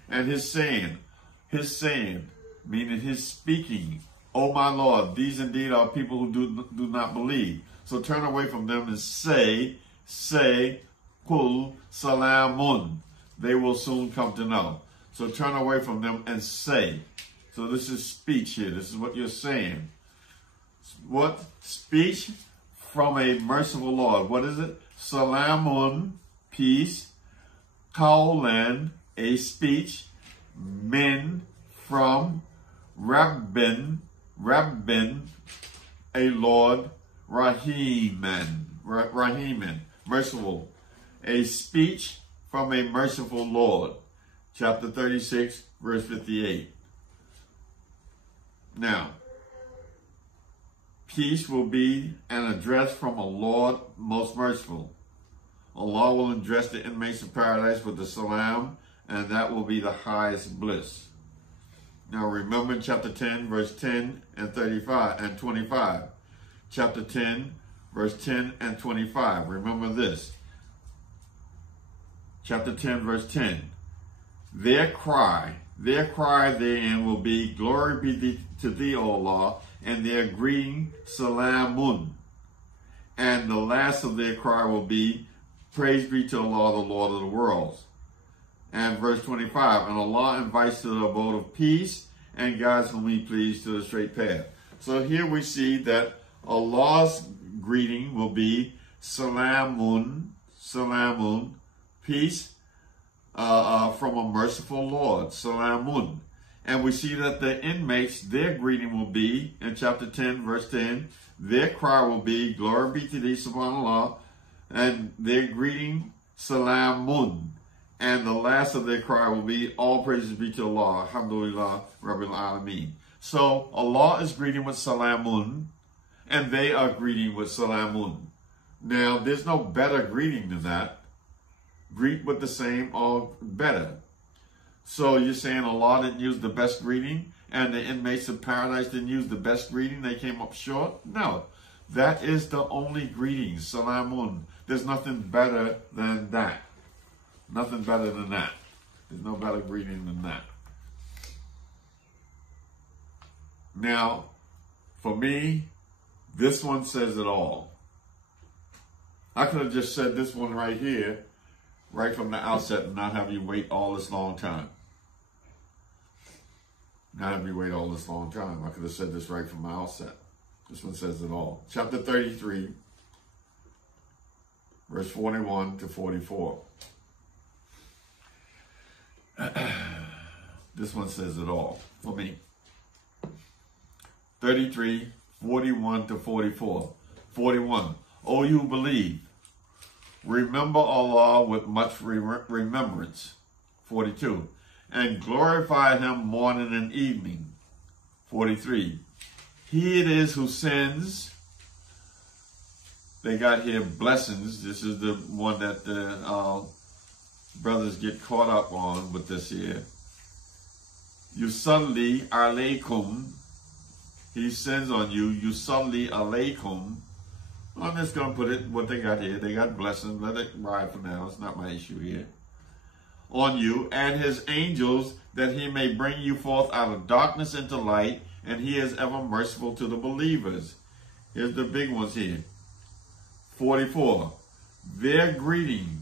and his saying, meaning his speaking, O my Lord, these indeed are people who do not believe. So turn away from them and say, Qul salamun. They will soon come to know. So turn away from them and say. So this is speech here. This is what you're saying. What? Speech from a merciful Lord. What is it? Salamun, peace. Qawlan, a speech. Min, from. Rabbin, a Lord. Rahiman, merciful. A speech from a merciful Lord. Chapter 36, verse 58. Now, peace will be an address from a Lord most merciful. Allah will address the inmates of paradise with the salam, and that will be the highest bliss. Now remember in chapter 10, verse 10 and 35 and 25. Chapter 10, verse 10 and 25. Remember this. Chapter 10, verse 10. Their cry therein will be, glory be to thee, O Allah, and their greeting, salamun. And the last of their cry will be, praise be to Allah, the Lord of the worlds. And verse 25, and Allah invites to the abode of peace and guides whom he please to the straight path. So here we see that Allah's greeting will be salamun, peace from a merciful Lord, salamun. And we see that the inmates, their greeting will be, in chapter 10, verse 10, their cry will be, glory be to thee, subhanallah, and their greeting, salamun. And the last of their cry will be, all praises be to Allah, alhamdulillah, rabbil alameen. So Allah is greeting with salamun, and they are greeting with salamun. Now, there's no better greeting than that. Greet with the same or better. So you're saying Allah didn't use the best greeting and the inmates of paradise didn't use the best greeting? They came up short? No. That is the only greeting, salamun. There's nothing better than that. Nothing better than that. There's no better greeting than that. Now, for me, this one says it all. I could have just said this one right here, right from the outset, and not have you wait all this long time. Not have you wait all this long time. I could have said this right from the outset. This one says it all. Chapter 33, verse 41 to 44. This one says it all for me. 33, 41 to 44. 41. O you believe, remember Allah with much remembrance. 42. And glorify him morning and evening. 43. He it is who sends. They got here blessings. This is the one that the brothers get caught up on with this here. Yusalli alaykum. He sends on you. Yusalli alaykum. I'm just going to put it what they got here. They got blessings. Let it ride for now. It's not my issue here. On you and his angels, that he may bring you forth out of darkness into light, and he is ever merciful to the believers. Here's the big ones here. 44. Their greeting,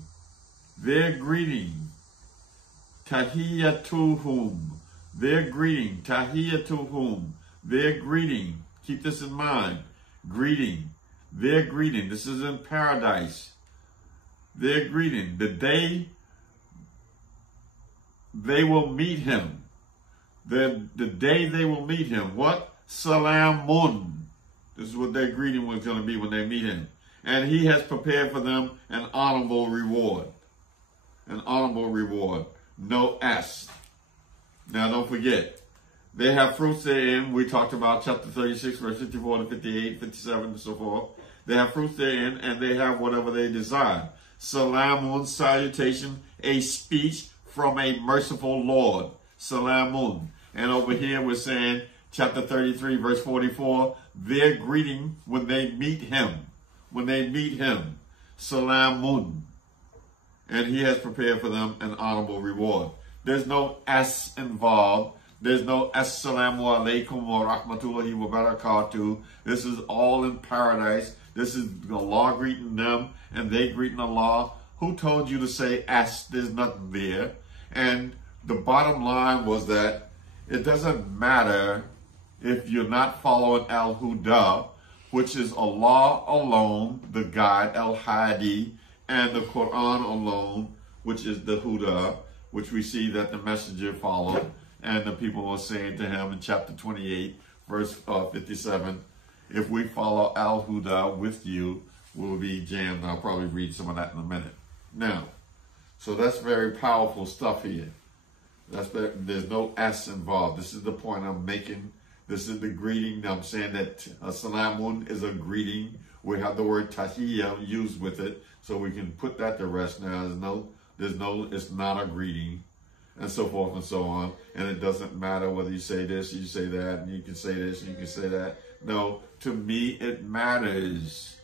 tahiyyatuhum, their greeting, tahiyyatuhum, their greeting, keep this in mind, greeting, their greeting, this is in paradise, their greeting, the day they will meet him, the day they will meet him, what? Salamun. This is what their greeting was going to be when they meet him. And he has prepared for them an honorable reward. An honorable reward. No S. Now don't forget, they have fruits therein. We talked about chapter 36, verse 54 to 58, 57, and so forth. They have fruits therein, and they have whatever they desire. Salamun, salutation, a speech from a merciful Lord. Salamun. And over here we're saying, chapter 33, verse 44, their greeting when they meet him. When they meet him. Salamun. And he has prepared for them an honorable reward. There's no S involved. There's no Assalamu alaikum wa rahmatullahi wa barakatuh. This is all in paradise. This is Allah greeting them and they greeting Allah. Who told you to say S? There's nothing there. And the bottom line was that it doesn't matter if you're not following Al-Huda, which is Allah alone, the guide, Al-Hadi, and the Quran alone, which is the Huda, which we see that the messenger followed. And the people were saying to him in chapter 28, verse 57, if we follow Al-Huda with you, we'll be jammed. I'll probably read some of that in a minute. Now, so that's very powerful stuff here. There's no S involved. This is the point I'm making. This is the greeting. I'm saying that Salamun is a greeting. We have the word Tahiyya used with it, so we can put that to rest now. It's not a greeting, and so forth and so on. And it doesn't matter whether you say this, you say that, and you can say this, and you can say that. No, to me it matters.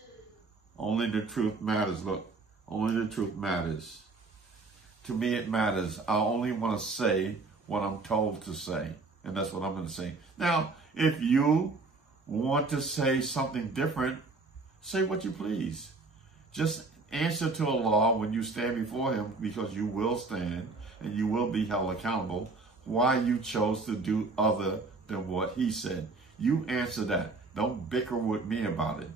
Only the truth matters. Look, only the truth matters. To me it matters. I only want to say what I'm told to say. And that's what I'm going to say. Now, if you want to say something different, say what you please. Just answer to Allah when you stand before him, because you will stand and you will be held accountable, why you chose to do other than what he said. You answer that. Don't bicker with me about it.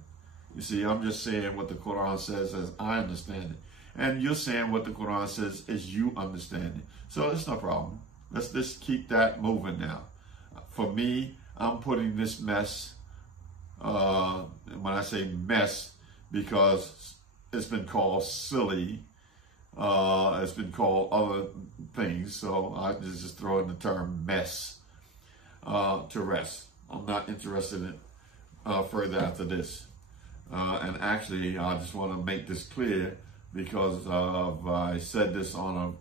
You see, I'm just saying what the Quran says as I understand it. And you're saying what the Quran says as you understand it. So it's no problem. Let's just keep that moving now. For me, I'm putting this mess, when I say mess, because it's been called silly, it's been called other things, so I just throw in the term mess to rest. I'm not interested in further after this. And actually, I just want to make this clear because I said this on a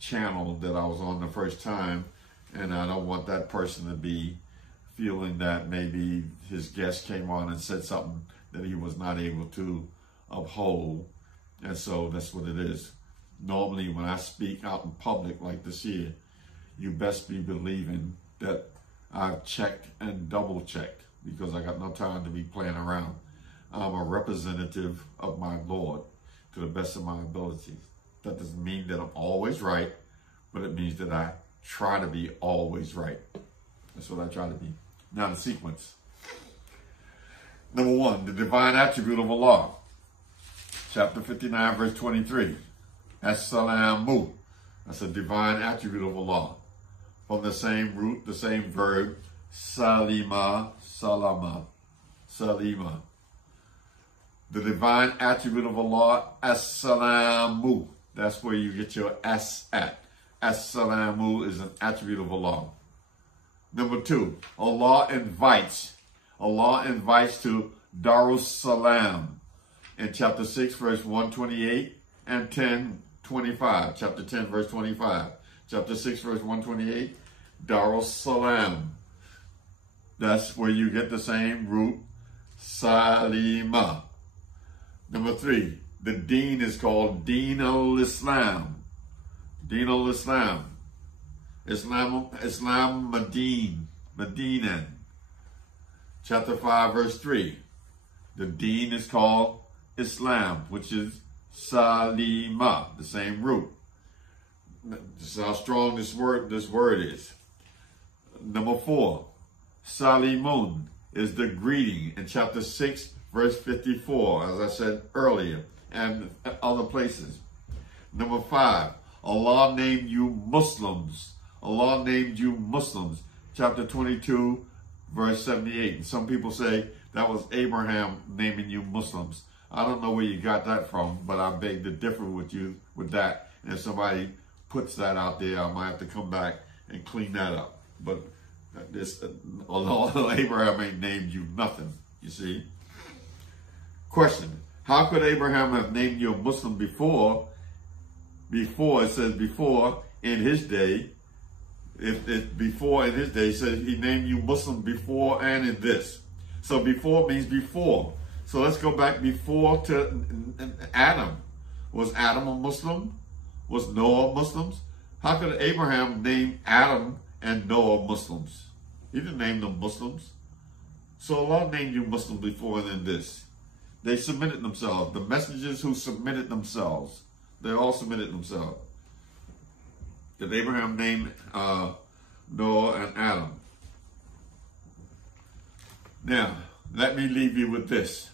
channel that I was on the first time, and I don't want that person to be feeling that maybe his guest came on and said something that he was not able to uphold. And so that's what it is. Normally, when I speak out in public like this here, you best be believing that I've checked and double checked, because I got no time to be playing around. I'm a representative of my Lord to the best of my abilities. That doesn't mean that I'm always right, but it means that I try to be always right. That's what I try to be. Now the sequence. Number 1, the divine attribute of Allah. Chapter 59, verse 23. As-salamu. That's a divine attribute of Allah. From the same root, the same verb, salima, salama, salima. The divine attribute of Allah, as-salamu. That's where you get your S at. As-salamu is an attribute of Allah. Number 2, Allah invites. Allah invites to Darus Salam in chapter 6, verse 128 and 10:25. Chapter 10, verse 25. Chapter 6, verse 128, Darus Salam. That's where you get the same root, Salima. Number 3, the deen is called Deen al-Islam. Deen al-Islam. Islam Medina. Chapter 5, verse 3. The deen is called Islam, which is Salima, the same root. This is how strong this word is. Number 4, Salimun is the greeting in chapter 6, verse 54, as I said earlier, and other places. Number 5, Allah named you Muslims. Allah named you Muslims. Chapter 22, verse 78. And some people say that was Abraham naming you Muslims. I don't know where you got that from, but I beg to differ with you with that. And if somebody puts that out there, I might have to come back and clean that up. But this, although Abraham ain't named you nothing, you see. Question: how could Abraham have named you a Muslim before? Before, it says before in his day. If before in his day, he said he named you Muslim before and in this. So before means before. So let's go back before to Adam. Was Adam a Muslim? Was Noah Muslims? How could Abraham name Adam and Noah Muslims? He didn't name them Muslims. So Allah named you Muslim before and in this. They submitted themselves. The messengers who submitted themselves, they all submitted themselves. Did Abraham name Noah and Adam? Now, let me leave you with this.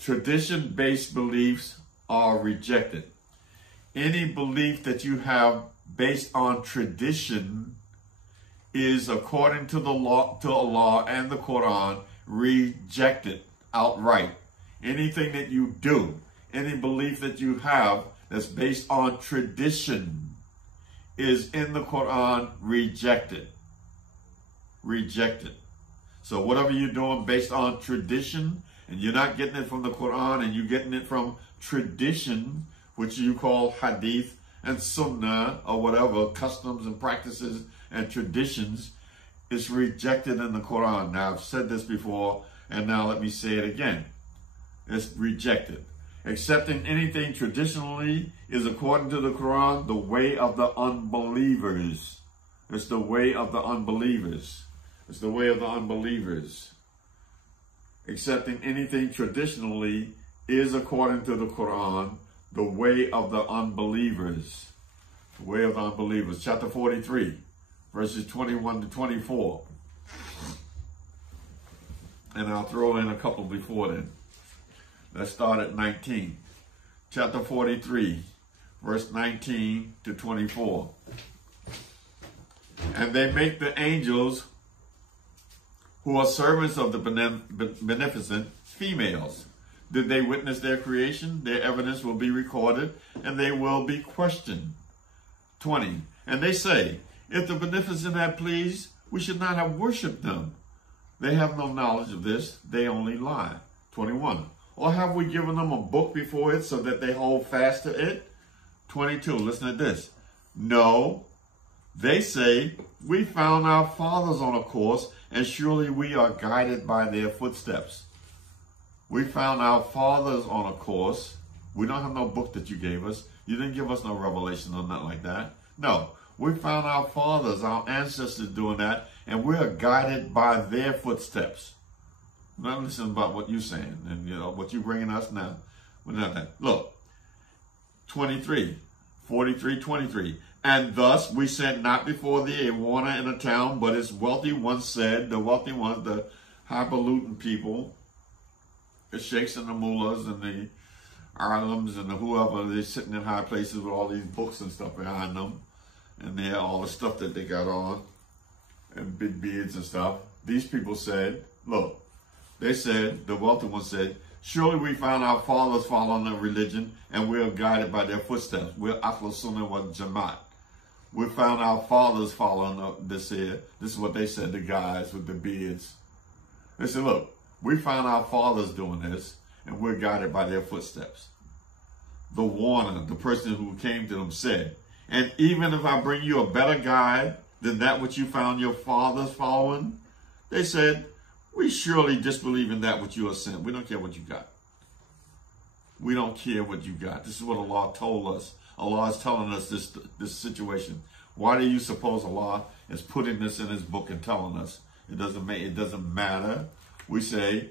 Tradition-based beliefs are rejected. Any belief that you have based on tradition is, according to the law, to Allah and the Quran, rejected outright. Anything that you do, any belief that you have that's based on tradition is in the Quran rejected. Rejected. So whatever you're doing based on tradition, and you're not getting it from the Quran, and you're getting it from tradition, which you call hadith and sunnah, or whatever, customs and practices and traditions, is rejected in the Quran. Now, I've said this before, and now let me say it again. It's rejected. Accepting anything traditionally is, according to the Quran, the way of the unbelievers. It's the way of the unbelievers. It's the way of the unbelievers. Accepting anything traditionally is, according to the Quran, the way of the unbelievers. The way of the unbelievers. Chapter 43, verses 21 to 24. And I'll throw in a couple before then. Let's start at 19. Chapter 43, verse 19 to 24. And they make the angels who are servants of the beneficent females. Did they witness their creation? Their evidence will be recorded, and they will be questioned. 20. And they say, if the beneficent had pleased, we should not have worshipped them. They have no knowledge of this. They only lie. 21. Or have we given them a book before it so that they hold fast to it? 22. Listen to this. No. They say, we found our fathers on a course, and surely we are guided by their footsteps. We found our fathers on a course. We don't have no book that you gave us. You didn't give us no revelation or nothing like that. No, we found our fathers, our ancestors doing that, and we are guided by their footsteps. We're not listening about what you're saying and what you're bringing us now. We're not that. Look, 23, 43, 23. And thus we sent not before thee a warner in a town, but its wealthy ones said, the wealthy ones, the highfalutin people, the sheikhs and the mullahs and the alims and the whoever, they're sitting in high places with all these books and stuff behind them. And they all the stuff that they got on and big beards and stuff. These people said, look, they said, the wealthy ones said, surely we found our fathers following a religion and we are guided by their footsteps. We're Ahl Sunnah wal Jamaat. We found our fathers following this here. This is what they said, the guys with the beards. They said, look, we found our fathers doing this and we're guided by their footsteps. The warner, the person who came to them said, and even if I bring you a better guide than that which you found your fathers following, they said, we surely disbelieve in that which you are sent. We don't care what you got. We don't care what you got. This is what Allah told us. Allah is telling us this situation. Why do you suppose Allah is putting this in his book and telling us? It doesn't matter. We say,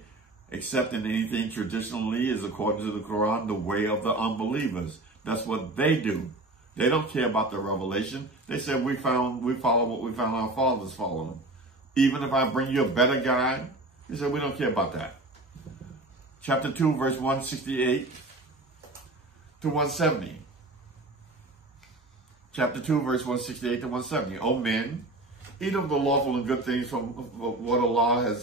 accepting anything traditionally is, according to the Quran, the way of the unbelievers. That's what they do. They don't care about the revelation. They said we follow what we found our fathers following. Even if I bring you a better guide, he said we don't care about that. Chapter 2, verse 168 to 170. Chapter 2, verse 168 to 170. O men, eat of the lawful and good things from what Allah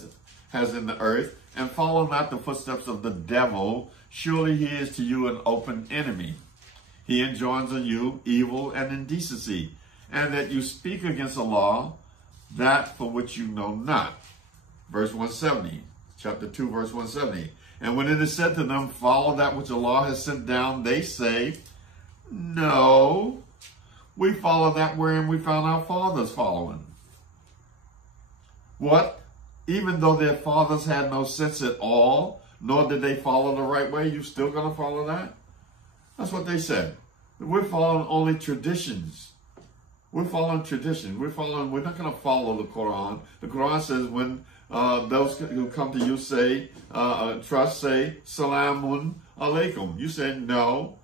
has in the earth, and follow not the footsteps of the devil. Surely he is to you an open enemy. He enjoins on you evil and indecency, and that you speak against Allah, that for which you know not. Verse 170, chapter 2, verse 170. And when it is said to them, follow that which Allah has sent down, they say, no, we follow that wherein we found our fathers following. What? Even though their fathers had no sense at all, nor did they follow the right way, you still going to follow that? That's what they said. We're following only traditions. We're following tradition. We're not going to follow the Quran. The Quran says when those who come to you say, trust, say, Salamun Alaikum. You say, no.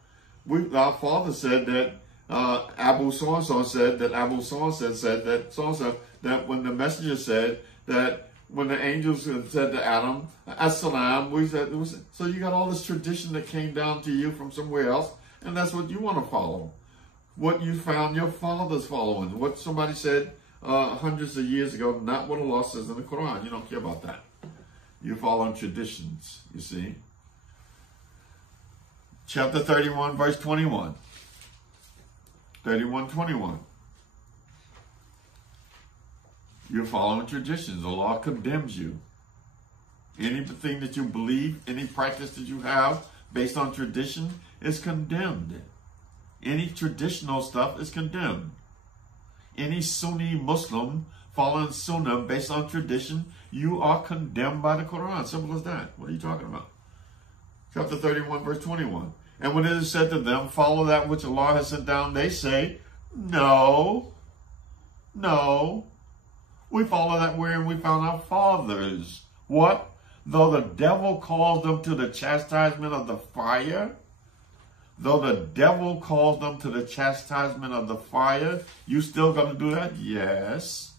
Our father said that, Abu so-and-so said that, Abu so-and-so said that, so-and-so, that when the messenger said that, when the angels said to Adam, As-salam, we said, so you got all this tradition that came down to you from somewhere else, and that's what you want to follow. What you found your fathers following. What somebody said hundreds of years ago, not what Allah says in the Quran. You don't care about that. You're following traditions, you see. Chapter 31, verse 21. 31:21. You're following traditions. Allah condemns you. Anything that you believe, any practice that you have based on tradition is condemned. Any traditional stuff is condemned. Any Sunni Muslim following Sunnah based on tradition, you are condemned by the Quran. Simple as that. What are you talking about? Chapter 31, verse 21. And when it is said to them, follow that which Allah has sent down, they say, no, no. We follow that wherein we found our fathers. What? Though the devil calls them to the chastisement of the fire, though the devil calls them to the chastisement of the fire, you still going to do that? Yes.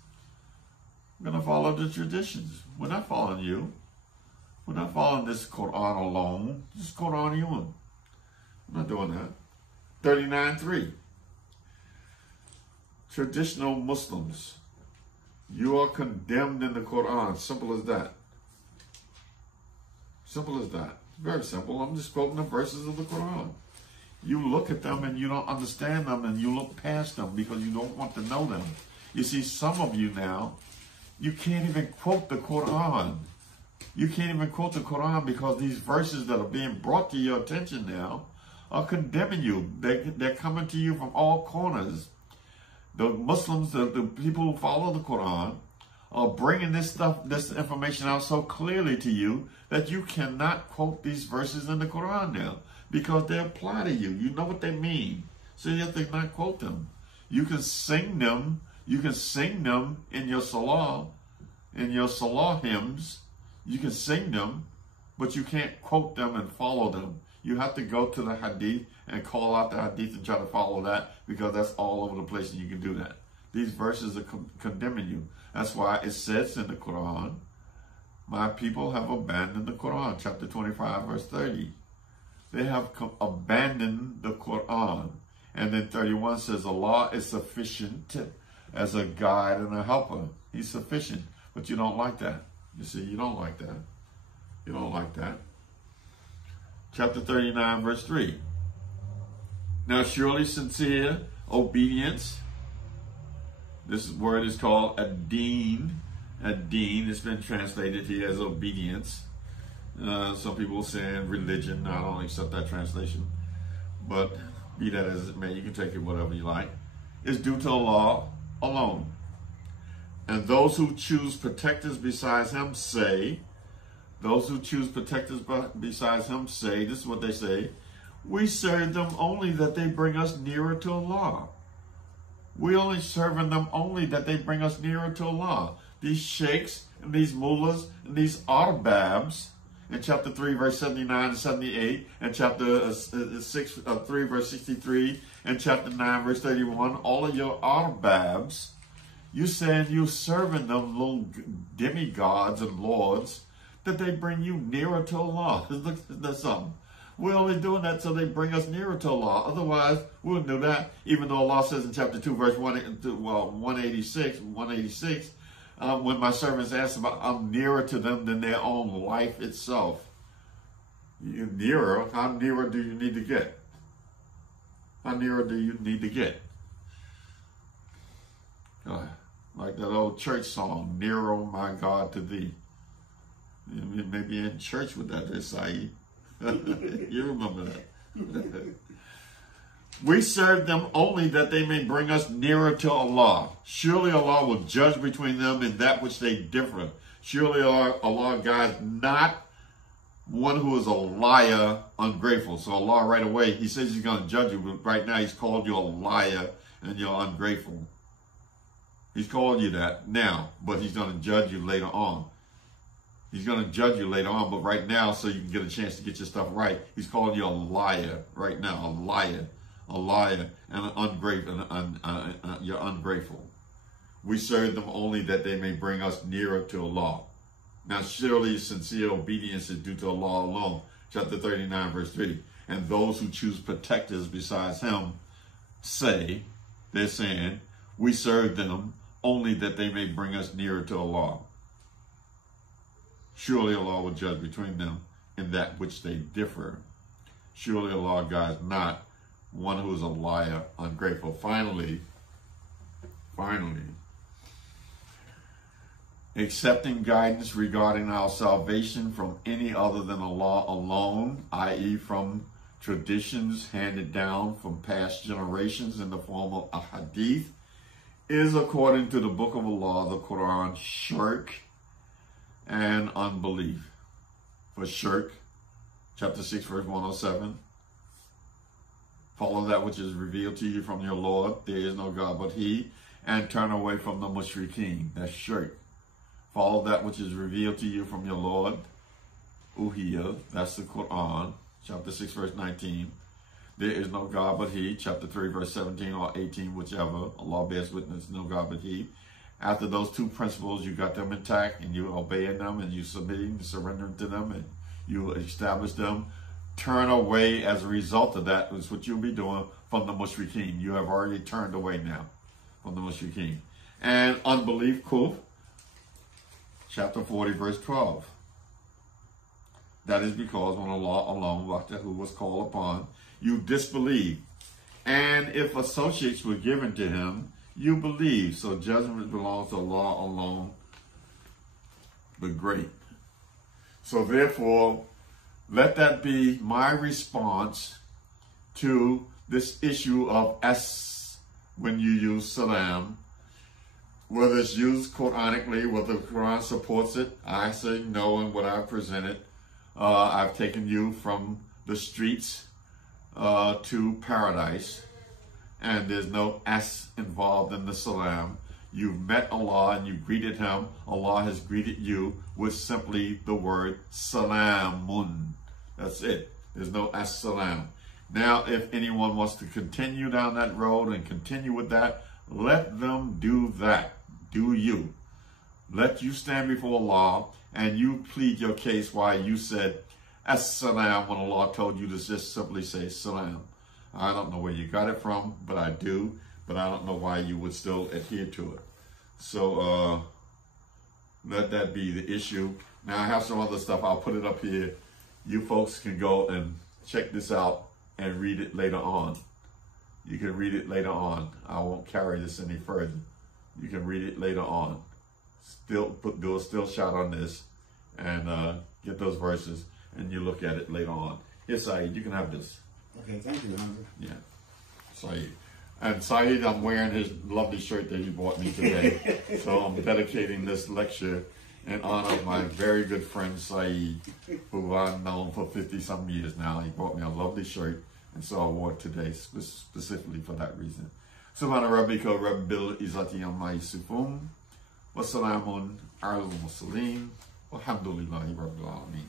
We're going to follow the traditions. We're not following you. We're not following this Quran alone. This is Quran Yun. We're not doing that. 39:3. Traditional Muslims. You are condemned in the Quran. Simple as that. Simple as that. Very simple. I'm just quoting the verses of the Quran. You look at them and you don't understand them, and you look past them because you don't want to know them. You see, some of you now, you can't even quote the Quran. You can't even quote the Quran because these verses that are being brought to your attention now are condemning you. They're coming to you from all corners. The Muslims, the people who follow the Quran, are bringing this information out so clearly to you that you cannot quote these verses in the Quran now because they apply to you. You know what they mean, so you have to not quote them. You can sing them. You can sing them in your salah hymns. You can sing them, but you can't quote them and follow them. You have to go to the hadith and call out the hadith and try to follow that because that's all over the place and you can do that. These verses are condemning you. That's why it says in the Quran, my people have abandoned the Quran, chapter 25, verse 30. They have abandoned the Quran. And then 31 says, Allah is sufficient as a guide and a helper. He's sufficient. But you don't like that. You see, you don't like that. You don't like that. Chapter 39, verse 3. Now surely sincere obedience. This word is called ad-deen. Ad-deen. It's been translated here as obedience. Some people saying religion. I don't accept that translation. But be that as it may, you can take it whatever you like. It's due to Allah alone. And those who choose protectors besides him say, those who choose protectors besides him say, this is what they say, we serve them only that they bring us nearer to Allah. We only serving them only that they bring us nearer to Allah. These sheikhs and these mullahs and these arbabs in chapter 3, verse 79 and 78, and chapter 3, verse 63, and chapter 9, verse 31, all of your arbabs, you saying you serving them little demigods and lords that they bring you nearer to Allah. That's something. We're only doing that so they bring us nearer to Allah. Otherwise, we wouldn't do that. Even though Allah says in chapter 2, verse 186, when my servants ask about, I'm nearer to them than their own life itself. You're nearer. How nearer do you need to get? How nearer do you need to get? Like that old church song, Nearer, My God, to Thee. You may be in church with that, Saeed. You remember that. We serve them only that they may bring us nearer to Allah. Surely Allah will judge between them in that which they differ. Surely Allah guides not one who is a liar, ungrateful. So Allah right away, he says he's going to judge you, but right now he's called you a liar and you're ungrateful. He's called you that now, but he's going to judge you later on. He's going to judge you later on, but right now, so you can get a chance to get your stuff right, he's calling you a liar right now, a liar, and an ungrateful, you're ungrateful. We serve them only that they may bring us nearer to Allah. Now, surely sincere obedience is due to Allah alone. Chapter 39, verse 3. And those who choose protectors besides him say, they're saying, we serve them only that they may bring us nearer to Allah. Surely Allah will judge between them in that which they differ. Surely Allah guides not one who is a liar, ungrateful. Finally, accepting guidance regarding our salvation from any other than Allah alone, i.e. from traditions handed down from past generations in the form of a hadith, is, according to the book of Allah, the Quran, shirk and unbelief. For shirk, chapter 6, verse 107, follow that which is revealed to you from your Lord, there is no God but He, and turn away from the mushrikeen. That's shirk. Follow that which is revealed to you from your Lord, Uhiya, that's the Quran, chapter 6, verse 19. There is no God but He, chapter 3, verse 17 or 18, whichever. Allah bears witness, no God but He. After those two principles, you got them intact, and you obeying them, and you submitting, surrendering to them, and you establish them. Turn away as a result of that is what you'll be doing from the mushrikeen. You have already turned away now from the mushrikeen. And unbelief, Kuf, chapter 40, verse 12. That is because when Allah alone, who was called upon, you disbelieve. And if associates were given to him, you believe. So judgment belongs to Allah alone, the great. So therefore, let that be my response to this issue of S when you use salam. Whether it's used Quranically, whether the Quran supports it, I say no in what I presented. I've taken you from the streets to paradise, and there's no S involved in the salam. You've met Allah and you greeted him. Allah has greeted you with simply the word salamun. That's it. There's no as-salam. Now, if anyone wants to continue down that road and continue with that, let them do that. Do you. Let you stand before Allah and you plead your case why you said as-salam when Allah told you to just simply say salam. I don't know where you got it from, but I do. But I don't know why you would still adhere to it. So let that be the issue. Now I have some other stuff. I'll put it up here. You folks can go and check this out and read it later on. You can read it later on. I won't carry this any further. You can read it later on. Do a still shot on this and get those verses and you look at it later on. Yes, Saeed, you can have this. Okay, thank you, Hamza. Yeah, Saeed. And Saeed, I'm wearing his lovely shirt that he bought me today. So I'm dedicating this lecture in honor of my very good friend Saeed, who I've known for 50-some years now. He bought me a lovely shirt, and so I wore it today specifically for that reason. Subhana rabbika rabbil izzati amma yasifun, wa salamun alal mursalin, walhamdulillahi rabbil alamin.